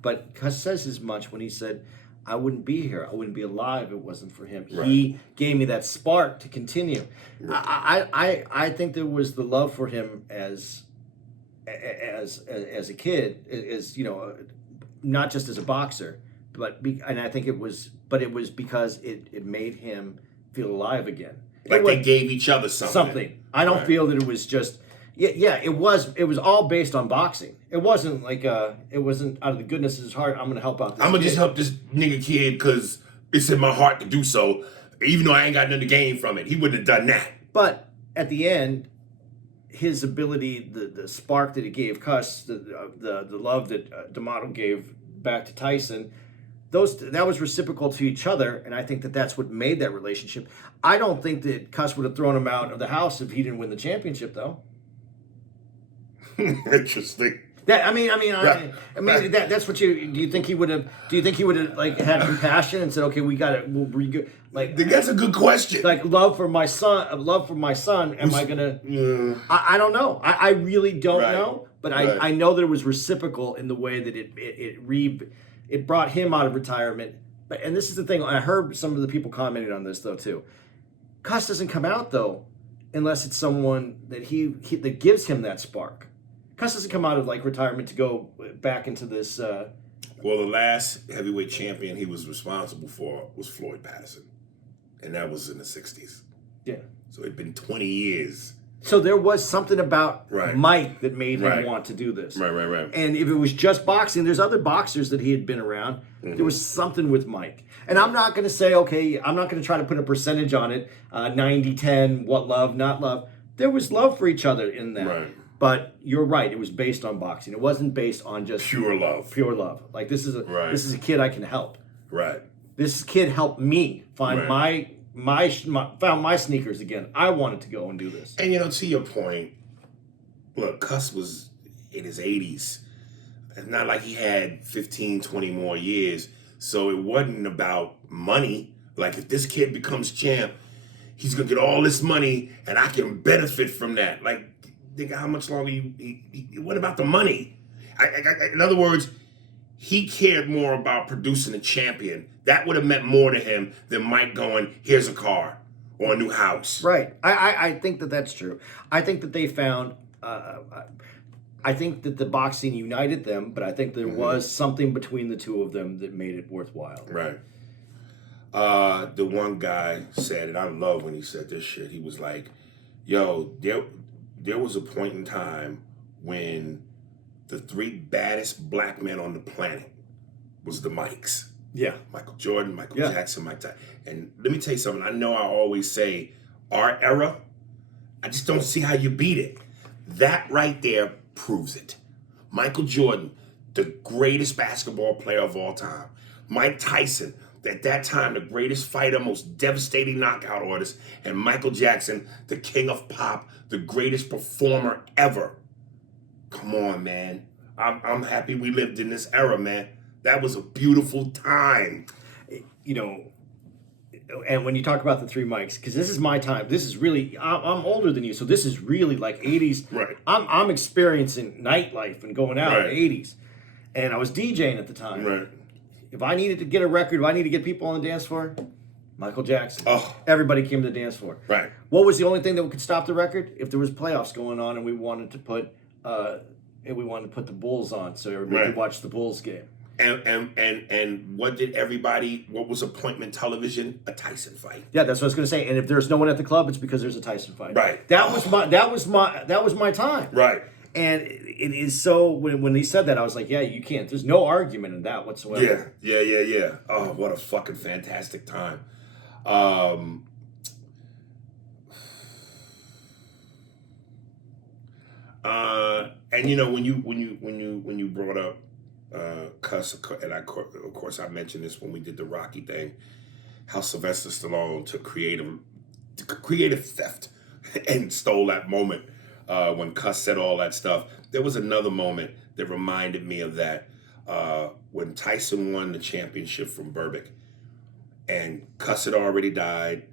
But Cuss says as much when he said, I wouldn't be here. I wouldn't be alive if it wasn't for him. Right. He gave me that spark to continue. Right. I think there was the love for him as a kid, as you know, not just as a boxer, and I think it was because it made him feel alive again. Like they gave each other something. I don't feel that it was just. Yeah, it was all based on boxing. It wasn't like it wasn't out of the goodness of his heart, I'm going to help out this I'm going to kid. just help this nigga kid because it's in my heart to do so, even though I ain't got nothing to gain from it. He wouldn't have done that. But at the end, his ability, the spark that he gave Cuss, the love that D'Amato gave back to Tyson, that was reciprocal to each other, and I think that that's what made that relationship. I don't think that Cuss would have thrown him out of the house if he didn't win the championship, though. Interesting. That's what do you think he would have like had compassion and said, okay, we'll bring like that's a good question. Like love for my son. Am I gonna? Yeah. I don't know. I really don't know. But I know that it was reciprocal in the way that it brought him out of retirement. And this is the thing. I heard some of the people commenting on this though too. Cuss doesn't come out though unless it's someone that that gives him that spark. Cuss doesn't come out of like retirement to go back into this. Well, the last heavyweight champion he was responsible for was Floyd Patterson, and that was in the '60s. Yeah. So it'd been 20 years So there was something about Right. Mike that made him Right. want to do this. Right. And if it was just boxing, there's other boxers that he had been around. There was something with Mike. And I'm not going to say, okay, I'm not going to try to put a percentage on it, 90-10, what love, not love. There was love for each other in that. Right. But you're right, it was based on boxing. It wasn't based on just Pure love. pure love. Like this is Right. a kid I can help. Right. This kid helped me find Right. found my sneakers again. I wanted to go and do this. And to your point, look, Cuss was in his 80s. It's not like he had 15, 20 more years. So it wasn't about money. Like if this kid becomes champ, he's gonna get all this money and I can benefit from that. Like, think how much longer what about the money? In other words, he cared more about producing a champion. That would have meant more to him than Mike going, here's a car or a new house. Right. I think that's true. I think that they found. I think that the boxing united them, but I think there was something between the two of them that made it worthwhile. Right. The one guy said, and I love when he said this shit. He was like, "Yo, there was a point in time when the three baddest black men on the planet was the Mikes. Yeah. Michael Jordan, Michael Jackson, Mike Tyson. And let me tell you something. I know I always say our era. I just don't see how you beat it. That right there proves it. Michael Jordan, the greatest basketball player of all time. Mike Tyson, at that time, the greatest fighter, most devastating knockout artist. And Michael Jackson, the king of pop, the greatest performer ever. Come on, man. I'm happy we lived in this era, man. That was a beautiful time. And when you talk about the three mics, because this is my time, this is really, I'm older than you, so this is really like 80s. Right. I'm experiencing nightlife and going out in Right. the 80s. And I was DJing at the time. Right. If I needed to get a record, if I needed to get people on the dance floor, Michael Jackson. Oh. Everybody came to the dance floor. Right. What was the only thing that could stop the record? If there was playoffs going on and we wanted to put the Bulls on so everybody could watch the Bulls game. And what was appointment television? A Tyson fight. Yeah, that's what I was going to say. And if there's no one at the club, it's because there's a Tyson fight. Right. That was my time. Right. And it is so when he said that, I was like, yeah, you can't. There's no argument in that whatsoever. Yeah. Oh, what a fucking fantastic time. And when you brought up Cuss, and of course I mentioned this when we did the Rocky thing, how Sylvester Stallone took creative theft and stole that moment when Cuss said all that stuff. There was another moment that reminded me of that when Tyson won the championship from Burbick, and Cuss had already died,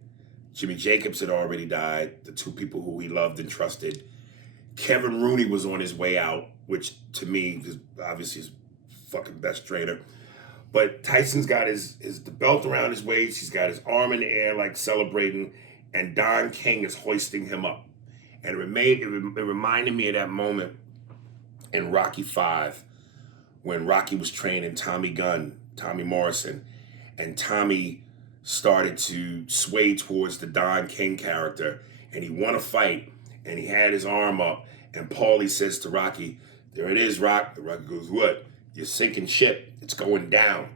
Jimmy Jacobs had already died, the two people who he loved and trusted. Kevin Rooney was on his way out, which to me is obviously his fucking best trainer. But Tyson's got the belt around his waist. He's got his arm in the air like celebrating, and Don King is hoisting him up. And it reminded me of that moment in Rocky V when Rocky was training Tommy Morrison, and Tommy started to sway towards the Don King character, and he won a fight, and he had his arm up, and Paulie says to Rocky, "There it is, Rock." And Rocky goes, "What? You're sinking ship. It's going down."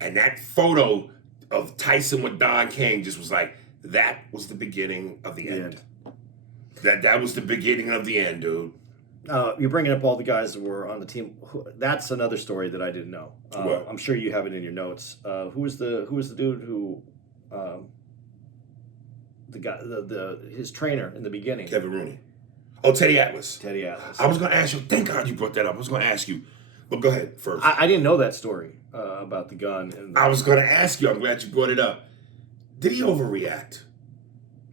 And that photo of Tyson with Don King just was like, that was the beginning of the end. That was the beginning of the end, dude. You're bringing up all the guys that were on the team. That's another story that I didn't know. I'm sure you have it in your notes. Who was the dude who, the guy, his trainer in the beginning? Kevin Rooney. Oh, Teddy Atlas. Teddy Atlas. I was going to ask you. Thank God you brought that up. I was going to ask you. But go ahead first. I didn't know that story about the gun. I was going to ask you. I'm glad you brought it up. Did he overreact?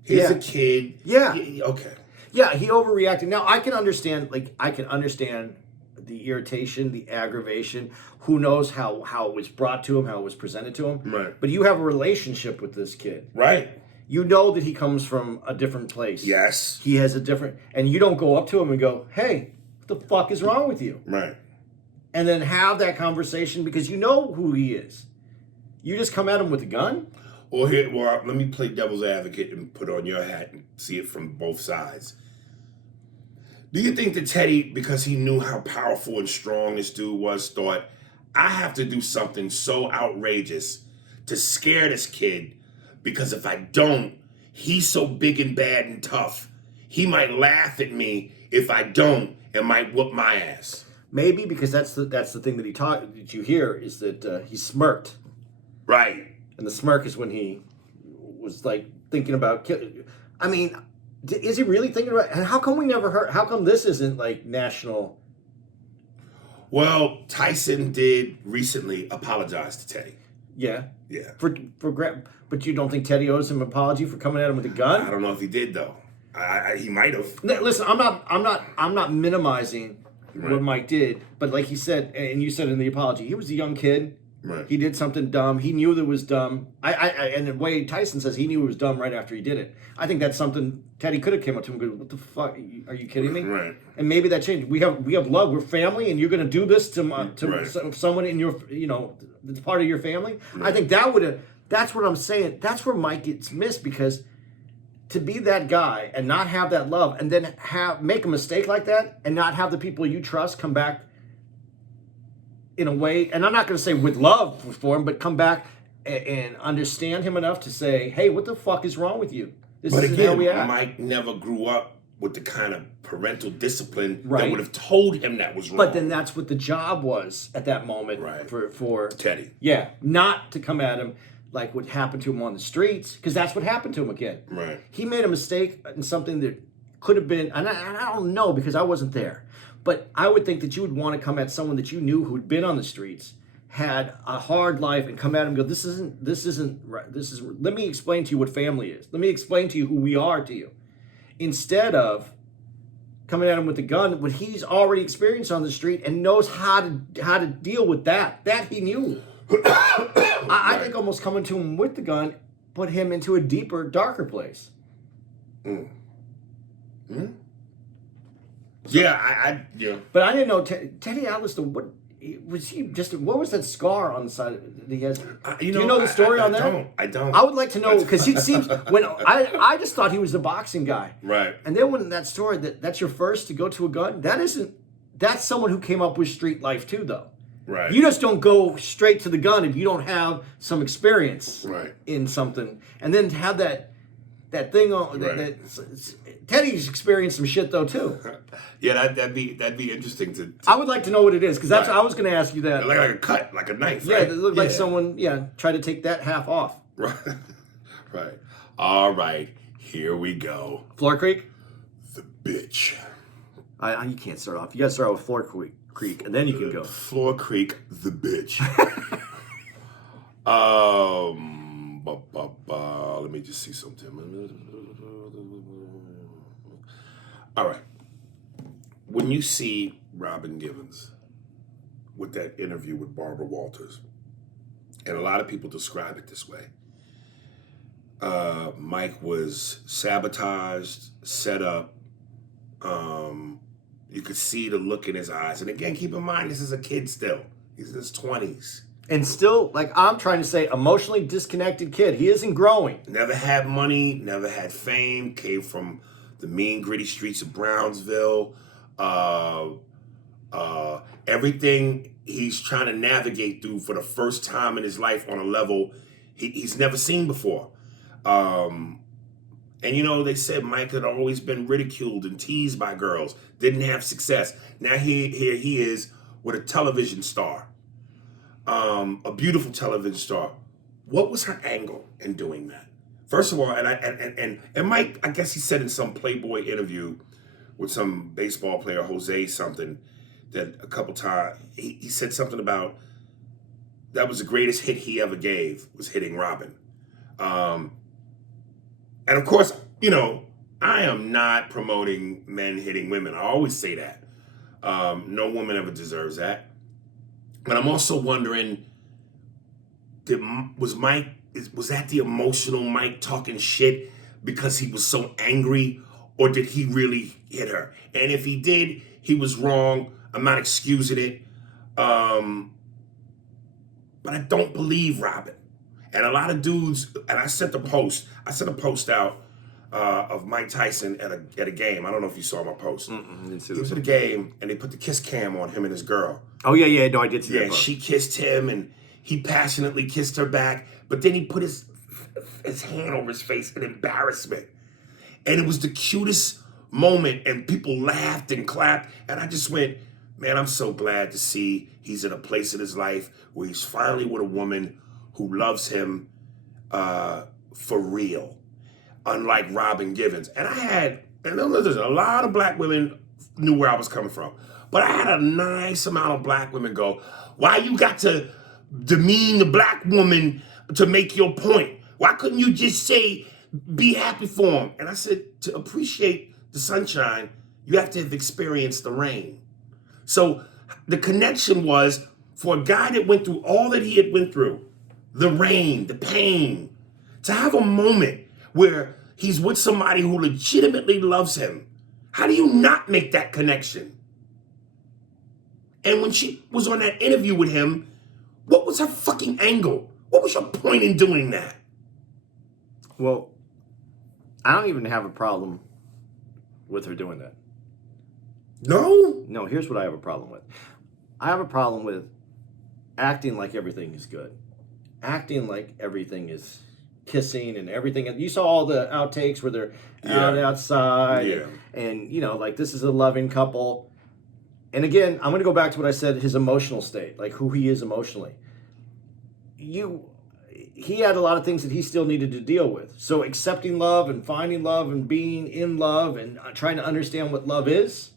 He's a kid. Yeah. Okay. Yeah, he overreacted. Now I can understand the irritation, the aggravation. Who knows how it was brought to him, how it was presented to him. Right. But you have a relationship with this kid. Right. You know that he comes from a different place. Yes. He has a different, and you don't go up to him and go, "Hey, what the fuck is wrong with you?" Right. And then have that conversation because you know who he is. You just come at him with a gun? Well, let me play devil's advocate and put on your hat and see it from both sides. Do you think that Teddy, because he knew how powerful and strong this dude was, thought, I have to do something so outrageous to scare this kid, because if I don't, he's so big and bad and tough. He might laugh at me if I don't and might whoop my ass. Maybe because that's the thing that you hear is that he smirked. Right. And the smirk is when he was like thinking about I mean, is he really thinking about, and how come we never heard, how come this isn't like national? Well, Tyson did recently apologize to Teddy. Yeah. Yeah. But you don't think Teddy owes him an apology for coming at him with a gun? I don't know if he did though. He might have. Listen, I'm not minimizing what Mike did, but like he said, and you said in the apology, he was a young kid. Right. He did something dumb. He knew that it was dumb. And the way Tyson says he knew it was dumb right after he did it. I think that's something Teddy could have came up to him and go, "What the fuck? Are you kidding me?" Right. And maybe that changed. We have love. We're family, and you're going to do this to someone in your that's part of your family. Right. I think that would have. That's what I'm saying. That's where Mike gets missed, because to be that guy and not have that love, and then make a mistake like that and not have the people you trust come back in a way, and I'm not going to say with love for him, but come back and understand him enough to say, hey, what the fuck is wrong with you? This but isn't again, how we act. Mike never grew up with the kind of parental discipline that would have told him that was wrong. But then that's what the job was at that moment for Teddy. Yeah, not to come at him like what happened to him on the streets, because that's what happened to him again. Right. He made a mistake in something that could have been, and I don't know because I wasn't there, but I would think that you would want to come at someone that you knew who'd been on the streets, had a hard life, and come at him and go, this isn't right. Let me explain to you what family is. Let me explain to you who we are to you. Instead of coming at him with a gun, what he's already experienced on the street and knows how to deal with that. That he knew. I think almost coming to him with the gun put him into a deeper, darker place. Yeah, But I didn't know Teddy Atlas. What was that scar on the side that he has? Do you know the story on that? I don't. I would like to know, because he seems when I just thought he was the boxing guy. Right. And then when that story that's your first to go to a gun, that's someone who came up with street life too, though. Right. You just don't go straight to the gun if you don't have some experience in something, and then have that thing on. Teddy's experienced some shit though too. Yeah, that'd be interesting to I would like to know what it is, because that's I was going to ask you that. Like a cut, like a knife. Yeah, right? it looked like someone tried to take that half off. Right. Right. All right. Here we go. Floor Creek. The bitch. You can't start off. You got to start with Floor Creek, and then you can go. Floor Creek, the bitch. Let me just see something. All right. When you see Robin Givens with that interview with Barbara Walters, and a lot of people describe it this way, Mike was sabotaged, set up. You could see the look in his eyes. And again, keep in mind, this is a kid still. He's in his 20s. And still, like I'm trying to say, emotionally disconnected kid. He isn't growing. Never had money, never had fame, came from the mean, gritty streets of Brownsville. Everything he's trying to navigate through for the first time in his life on a level he's never seen before. And they said Mike had always been ridiculed and teased by girls, didn't have success. Now here he is with a television star, a beautiful television star. What was her angle in doing that? First of all, and Mike, I guess he said in some Playboy interview with some baseball player, Jose something, that a couple times he said something about that was the greatest hit he ever gave, was hitting Robin. And of course, I am not promoting men hitting women. I always say that. No woman ever deserves that. But I'm also wondering, was that the emotional Mike talking shit because he was so angry, or did he really hit her? And if he did, he was wrong. I'm not excusing it. But I don't believe Robin. And a lot of dudes, and I sent a post out of Mike Tyson at a game. I don't know if you saw my post. Didn't see He was this. at a game, and they put the kiss cam on him and his girl. Oh yeah, no, I did see Yeah, that. and Post. she kissed him, and he passionately kissed her back. But then he put his hand over his face in embarrassment, and it was the cutest moment. And people laughed and clapped, and I just went, man, I'm so glad to see he's in a place in his life where he's finally with a woman who loves him for real, unlike Robin Givens. And listen, a lot of black women knew where I was coming from, but I had a nice amount of black women go, why you got to demean the black woman to make your point? Why couldn't you just say, be happy for him? And I said, to appreciate the sunshine, you have to have experienced the rain. So the connection was for a guy that went through all that he had went through, the rain, the pain, to have a moment where he's with somebody who legitimately loves him. How do you not make that connection? And when she was on that interview with him, what was her fucking angle? What was your point in doing that? Well, I don't even have a problem with her doing that. No? No, here's what I have a problem with. I have a problem with acting like everything is good. Acting like everything is kissing and everything. You saw all the outtakes where they're outside and like this is a loving couple. And again, I'm going to go back to what I said, his emotional state, like who he is emotionally. He had a lot of things that he still needed to deal with. So accepting love and finding love and being in love and trying to understand what love is,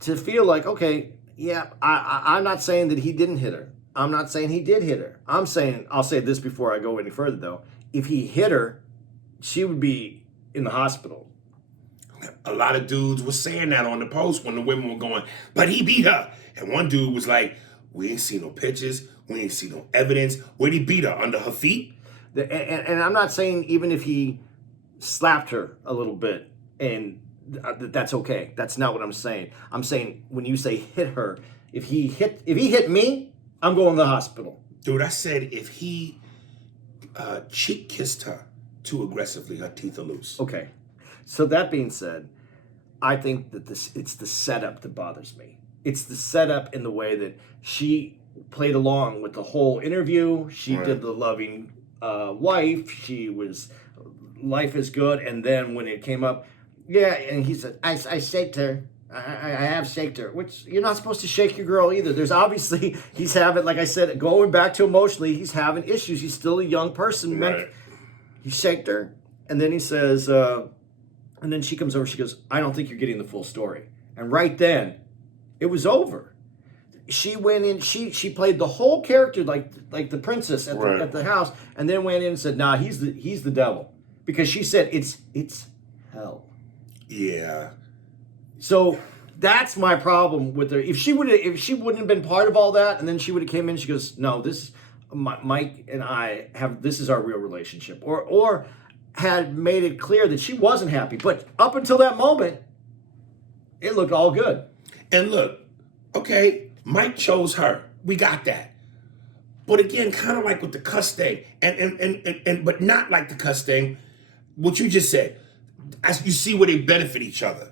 to feel like, okay, yeah, I'm not saying that he didn't hit her. I'm not saying he did hit her. I'm saying, I'll say this before I go any further though, if he hit her, she would be in the hospital. A lot of dudes were saying that on the post when the women were going, but he beat her. And one dude was like, we ain't seen no pictures. We ain't seen no evidence. Where'd he beat her? Under her feet? And I'm not saying even if he slapped her a little bit and that's okay. That's not what I'm saying. I'm saying when you say hit her, if he hit me, I'm going to the hospital. Dude, I said if he cheek kissed her too aggressively, her teeth are loose. Okay. So that being said, I think that it's the setup that bothers me. It's the setup in the way that she played along with the whole interview. She did the loving wife. She was, life is good. And then when it came up, and he said, I shaked her. I have shaked her, which you're not supposed to shake your girl either. There's obviously, he's having, like I said, going back to emotionally, he's having issues. He's still a young person. Right. He shaked her. And then he says, and then she comes over, she goes, I don't think you're getting the full story. And right then, it was over. She went in, she played the whole character like the princess at the house, and then went in and said, nah, he's the devil. Because she said it's hell. Yeah. So that's my problem with her. If she wouldn't have been part of all that, and then she would have came in, she goes, no, this Mike and I this is our real relationship. Or had made it clear that she wasn't happy. But up until that moment, it looked all good. And look, okay, Mike chose her. We got that. But again, kind of like with the cuss thing, and but not like the cuss thing, what you just said, as you see where they benefit each other.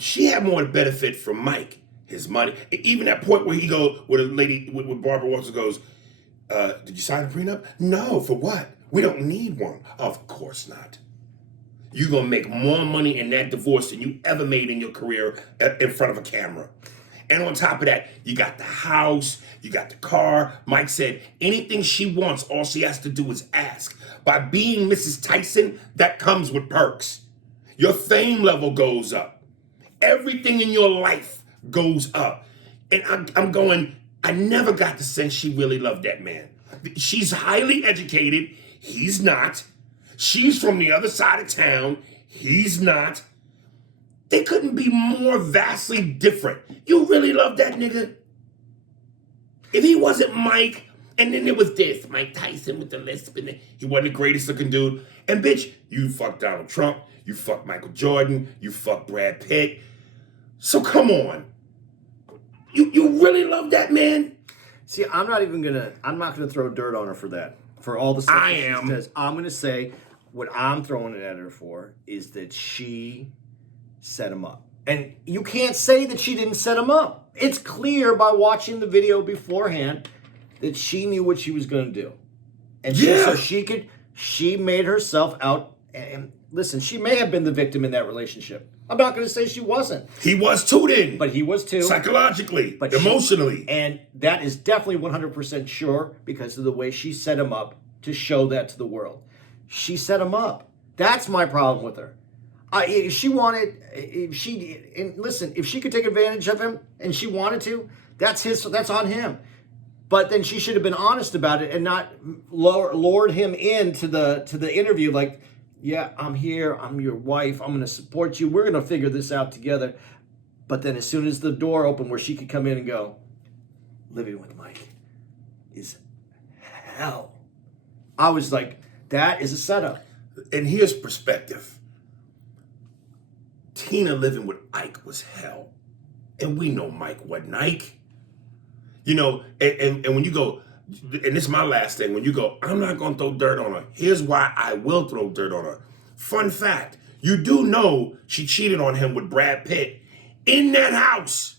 She had more to benefit from Mike, his money. Even that point where he goes, where the lady, where Barbara Walters goes, did you sign a prenup? No, for what? We don't need one. Of course not. You're going to make more money in that divorce than you ever made in your career in front of a camera. And on top of that, you got the house, you got the car. Mike said anything she wants, all she has to do is ask. By being Mrs. Tyson, that comes with perks. Your fame level goes up. Everything in your life goes up. And I'm going, I never got the sense she really loved that man. She's highly educated. He's not. She's from the other side of town. He's not. They couldn't be more vastly different. You really love that nigga? If he wasn't Mike, and then there was this, Mike Tyson with the lisp, and he wasn't the greatest looking dude. And bitch, you fucked Donald Trump, you fucked Michael Jordan, you fucked Brad Pitt. So come on. You really love that man? See, I'm not gonna throw dirt on her for that. for all the stuff I that am. she says, I'm going to say what I'm throwing it at her for is that she set him up. And you can't say that she didn't set him up. It's clear by watching the video beforehand that she knew what she was going to do. And Yeah. she made herself out. And listen, she may have been the victim in that relationship. I'm not going to say she wasn't. He was too then. But he was too. Psychologically, emotionally. And that is definitely 100% sure because of the way she set him up to show that to the world. She set him up. That's my problem with her. If she could take advantage of him and she wanted to, that's on him. But then she should have been honest about it and not lured him into the interview like, yeah, I'm here, I'm your wife, I'm going to support you, we're going to figure this out together. But then as soon as the door opened where she could come in and go, living with Mike is hell. I was like, that is a setup. And here's perspective. Tina living with Ike was hell. And we know Mike wasn't Ike. You know, and when you go, and this is my last thing, when you go, I'm not going to throw dirt on her. Here's why I will throw dirt on her. Fun fact, you do know she cheated on him with Brad Pitt in that house.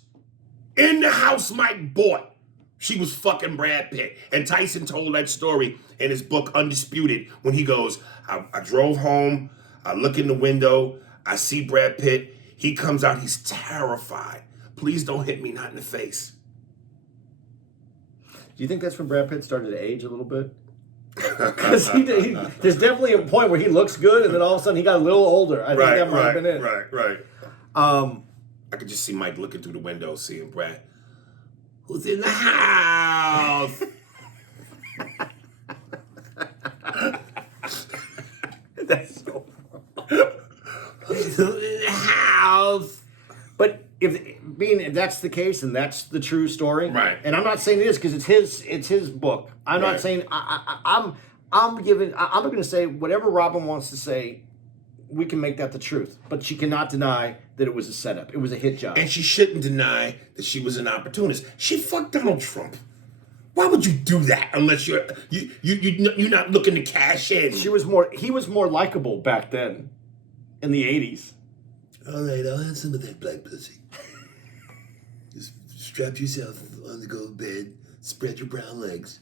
In the house Mike bought. She was fucking Brad Pitt. And Tyson told that story in his book, Undisputed, when he goes, I drove home, I look in the window, I see Brad Pitt. He comes out, he's terrified. Please don't hit me, not in the face. Do you think that's when Brad Pitt started to age a little bit? Because there's definitely a point where he looks good, and then all of a sudden he got a little older. I think that might have been it. Right. I could just see Mike looking through the window, seeing Brad. Who's in the house? That's so. Who's in the house? But if that's the case and that's the true story, Right? And I'm not saying it is because it's his book. I'm not saying I'm going to say whatever Robin wants to say. We can make that the truth, but she cannot deny that it was a setup. It was a hit job, And she shouldn't deny that she was an opportunist. She fucked Donald Trump. Why would you do that unless you're not looking to cash in? He was more likable back then, in the 80s. All right, I'll have some of that black pussy. Just strap yourself on the gold bed, spread your brown legs,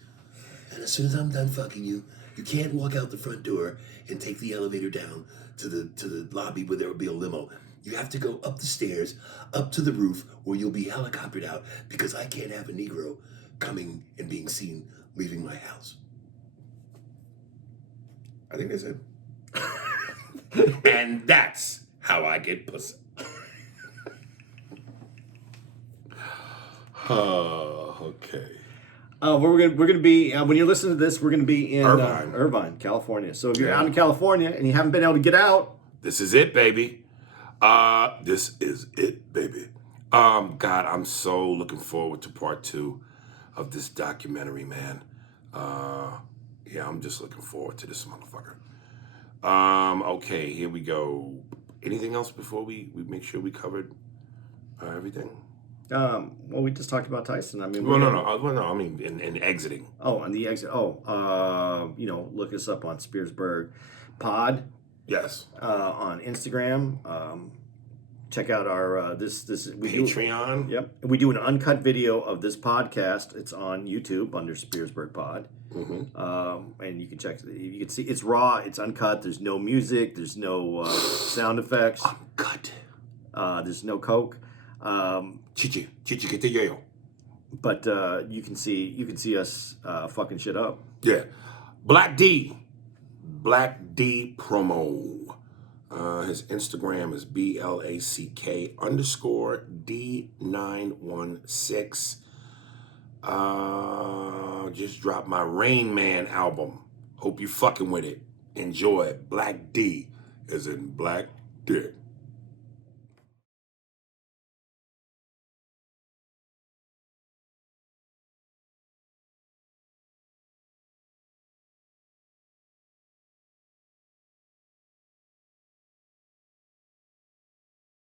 and as soon as I'm done fucking you, you can't walk out the front door and take the elevator down to the lobby where there will be a limo. You have to go up the stairs, up to the roof, where you'll be helicoptered out because I can't have a Negro coming and being seen leaving my house. I think that's it. And that's how I get pussy. Okay. We're gonna be when you're listening to this, we're gonna be in Irvine. California. So if you're out in California and you haven't been able to get out, this is it, baby. This is it, baby. God, I'm so looking forward to part 2 of this documentary, man. Yeah, I'm just looking forward to this motherfucker. Okay, here we go. Anything else before we make sure we covered everything? well, we just talked about Tyson. I mean, No. I mean, in exiting. Oh, on the exit. Look us up on Spearsburg Pod. Yes. On Instagram. Check out our Patreon. Yep. We do an uncut video of this podcast. It's on YouTube under Spearsburg Pod. Mm-hmm. And you can check. You can see it's raw. It's uncut. There's no music. There's no sound effects. Uncut. There's no coke. Chichi, get the yayo. But you can see us fucking shit up. Yeah. Black D promo. His Instagram is BLACK_D916. Just dropped my Rain Man album. Hope you fucking with it. Enjoy it. Black D as in black dick.